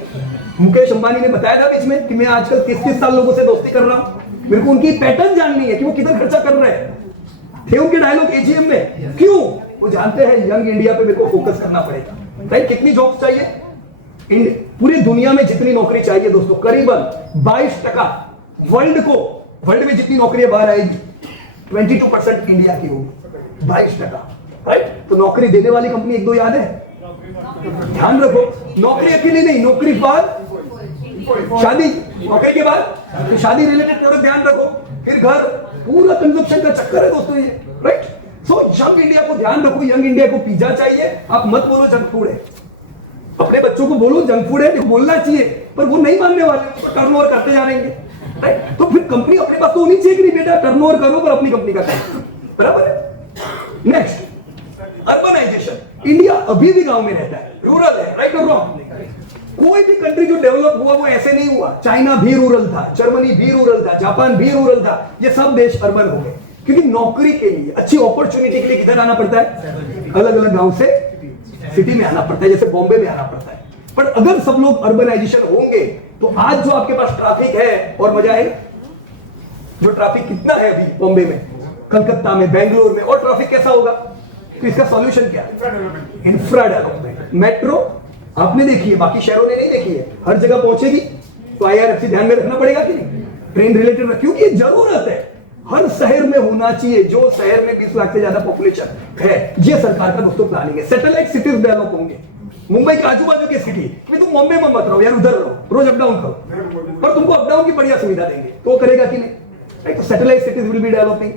मुकेश अंबानी ने बताया था बीच में कि मैं आजकल 30-30 साल लोगों से दोस्ती कर रहा हूं। मेरे को उनकी पैटर्न जाननी है कि वो किधर खर्चा कर रहे हैं। थे उनके डायलॉग एजीएम में, क्यों? वो जानते हैं यंग इंडिया पे मेरे को फोकस करना पड़ेगा, राइट? कितनी जॉब्स चाहिए? पूरी दुनिया में जितनी नौकरी चाहिए दोस्तों, करीबन 22% वर्ल्ड में जितनी नौकरियां बाहर आएगी 22% इंडिया की होगी, 22%, राइट? तो नौकरी देने वाली कंपनी 1-2 याद है? ध्यान रखो, नौकरी अकेली नहीं, नौकरी बाद शादी, नौकरी के बाद तो शादी रिलेटेड प्रोडक्ट ध्यान रखो, फिर घर, पूरा कंजप्शन का चक्कर है दोस्तों ये, राइट? सो यंग इंडिया को ध्यान रखो। यंग इंडिया को पिज्जा चाहिए, आप मत बोलो जंक फूड है। अपने बच्चों को बोलो जंक फूड है, देखो बोलना चाहिए, पर वो नहीं मानने वाले, टर्नओवर करते जा रहेंगे, राइट? तो फिर कंपनी अपने पास तो होनी चाहिए कि नहीं बेटा, टर्नओवर करो पर अपनी कंपनी का करो, बराबर है? Next, urbanisation. इंडिया अभी भी गांव में रहता है, रूरल है, राइट और रॉन्ग? कोई भी कंट्री जो डेवलप हुआ वो ऐसे नहीं हुआ। चाइना भी रूरल था, जर्मनी भी रूरल था, जापान भी रूरल था। ये सब देश अर्बन हो गए क्योंकि नौकरी के लिए, अच्छी अपॉर्चुनिटी के लिए किधर आना पड़ता है? अलग अलग गांव से सिटी में आना पड़ता है, जैसे बॉम्बे में आना पड़ता है। पर अगर सब लोग अर्बनाइजेशन होंगे तो आज जो आपके पास ट्रैफिक है और मजा है, जो ट्रैफिक कितना है अभी बॉम्बे में, कलकत्ता में, बेंगलोर में, और ट्रैफिक कैसा होगा? तो इसका सॉल्यूशन क्या है? इंफ्रा डेवलपमेंट, मेट्रो, आपने देखी है, बाकी शहरों ने नहीं देखी है, हर जगह पहुंचेगी। तो IRFC ध्यान में रखना पड़ेगा कि नहीं, ट्रेन रिलेटेड, क्योंकि ये जरूरत है, हर शहर में होना चाहिए। जो शहर में 20 लाख से ज्यादा पॉपुलेशन है, ये सरकार का दोस्तों प्लानिंग है। सैटेलाइट सिटीज डेवलप होंगे, मुंबई के आजू बाजू की सिटी कि तुम बॉम्बे में मत रहो यार, उधर रहो, रोज अप डाउन करो, पर तुमको अप डाउन की बढ़िया सुविधा देंगे। तो वो करेगा कि नहीं, राइट? तो satellite cities will be developing.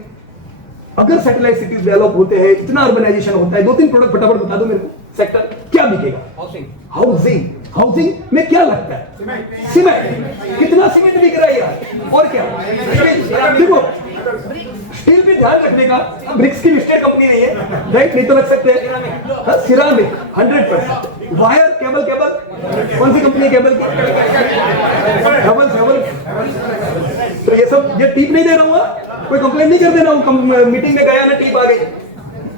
अगर सैटेलाइट सिटीज डेवलप होते हैं, इतना अर्बनाइजेशन होता है, 2-3 प्रोडक्ट फटाफट बता दो मेरे को, सेक्टर क्या बिकेगा? हाउसिंग में क्या लगता है? सीमेंट। कितना सीमेंट बिक रहा है यार, और क्या? देखो स्टील पे ध्यान रखने का, ब्रिक्स की लिस्टेड कंपनी नहीं है, राइट? नहीं तो रख सकते हैं सिरामिक 100%। वायर, केबल कौन सी कंपनी है केबल की? डबल। तो ये सब, ये टिप नहीं दे रहा हूँ, कोई कंप्लेंट नहीं कर दे रहा हूँ। मीटिंग में गया ना, टिप आ गई,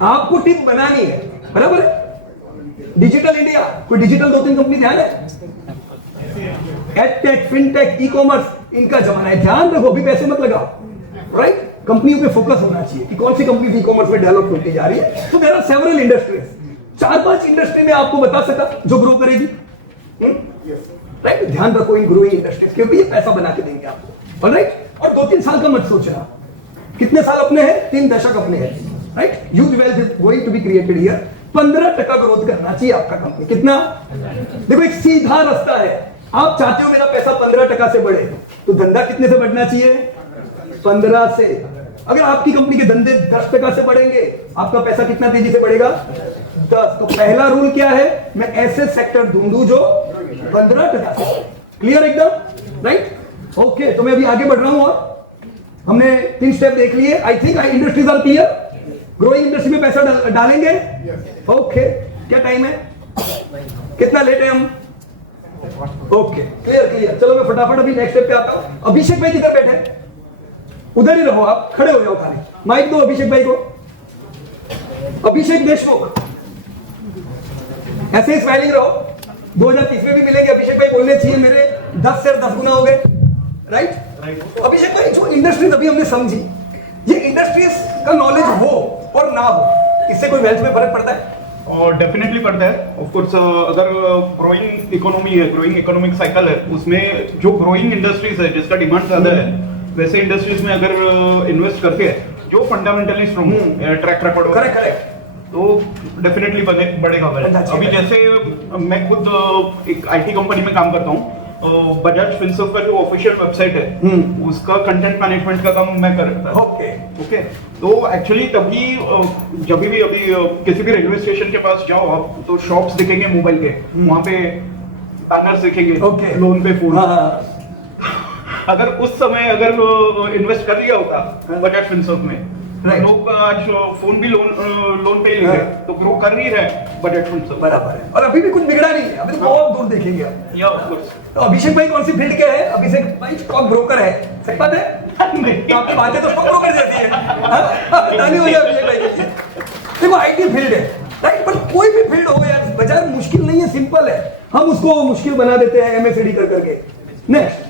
आपको टिप बनानी है, बराबर है? डिजिटल इंडिया, कोई डिजिटल 2-3 कंपनी ध्यान है? एडटेक, फिनटेक, ई-कॉमर्स, इनका जमाना है, ध्यान रखो, अभी पैसे मत लगाओ, राइट? कंपनियों पे फोकस होना चाहिए कि कौन सी कंपनी ई कॉमर्स में डेवलप होती जा रही है। तो there are several industries, 4-5 industry में आपको बता सका जो ग्रो करेगी, राइट? ध्यान रखो इन ग्रोइंग इंडस्ट्रीज, क्योंकि ये पैसा बना के देंगे आपको, ऑलराइट? और 2-3 साल का मत सोचना, कितने साल अपने हैं? 3 दशक अपने हैं, right? Huge wealth is going to be created here. 15% growth करना चाहिए आपका कंपनी। कितना? देखो एक सीधा रास्ता है, आप चाहते हो मेरा पैसा 15% से बढ़े, तो धंधा कितने से बढ़ना चाहिए? 15 से। अगर आपकी कंपनी के धंधे 10% से बढ़ेंगे, आपका पैसा कितना तेजी से बढ़ेगा? 10। तो पहला रूल क्या है? मैं ऐसे सेक्टर ढूंढूं जो 15% से। क्लियर एकदम, राइट? ओके, तो मैं अभी आगे बढ़ रहा हूं, और हमने 3 स्टेप देख लिए। I think industries are clear. Growing industry में पैसा डालेंगे, ओके? क्या टाइम है, कितना लेट है हम? Okay, clear. चलो मैं फटाफट अभी नेक्स्ट स्टेप पे आता हूं। अभिषेक भाई किधर बैठे? उधर ही रहो, आप खड़े हो जाओ, खाली माइक दो अभिषेक भाई को। अभिषेक देशमुख, ऐसे ही स्माइलिंग रहो। 2030 में भी मिलेंगे। अभिषेक भाई बोलने चाहिए मेरे 10 से 10 गुना हो गए, राइट? तो अभिषेक भाई, जो इंडस्ट्रीज अभी हमने समझी, ये इंडस्ट्रीज का नॉलेज हो और ना हो, इससे कोई वेल्थ में फर्क पड़ता है? और डेफिनेटली पड़ता है। ऑफ कोर्स अगर ग्रोइंग इकोनॉमी है, ग्रोइंग इकोनॉमिक साइकिल है, उसमें जो ग्रोइंग इंडस्ट्रीज है जिसका डिमांड ज्यादा है, वैसे इंडस्ट्रीज में अगर इन्वेस्ट करते हैं जो fundamentally strong track record, correct, तो डेफिनेटली बढ़ेगा। अभी जैसे मैं खुद एक IT कंपनी में काम करता हूँ, बजाज फिनसर्व का जो ऑफिशियल वेबसाइट है, उसका कंटेंट मैनेजमेंट का काम मैं करता हूँ। ओके, तो एक्चुअली तभी जब भी अभी किसी भी रेलवे स्टेशन के पास जाओ आप, तो शॉप्स दिखेंगे मोबाइल के, वहाँ पे बैनर्स दिखेंगे, लोन पे फोन। अगर उस समय अगर इन्वेस्ट कर दिया होता बजाज फिनसर्व में, लोग आज फोन भी लोन पे लेंगे, तो ग्रो कर रही है बजाज फिनसर्व, बराबर है। और अभी भी कुछ बिगड़ा नहीं है, अभी तो बहुत दूर देखेंगे आप। तो अभिषेक भाई कौन सी फील्ड के हैं? अभिषेक भाई स्टॉक ब्रोकर है, सही बात है? तो आपकी बातें तो स्टॉक ब्रोकर जैसी है। ताली हो जाए अभिषेक भाई। देखो IT फील्ड है, राइट? पर कोई भी फील्ड हो यार, बाजार मुश्किल नहीं है, सिंपल है। हम उसको मुश्किल बना देते हैं MSCD कर करके। नेक्स्ट,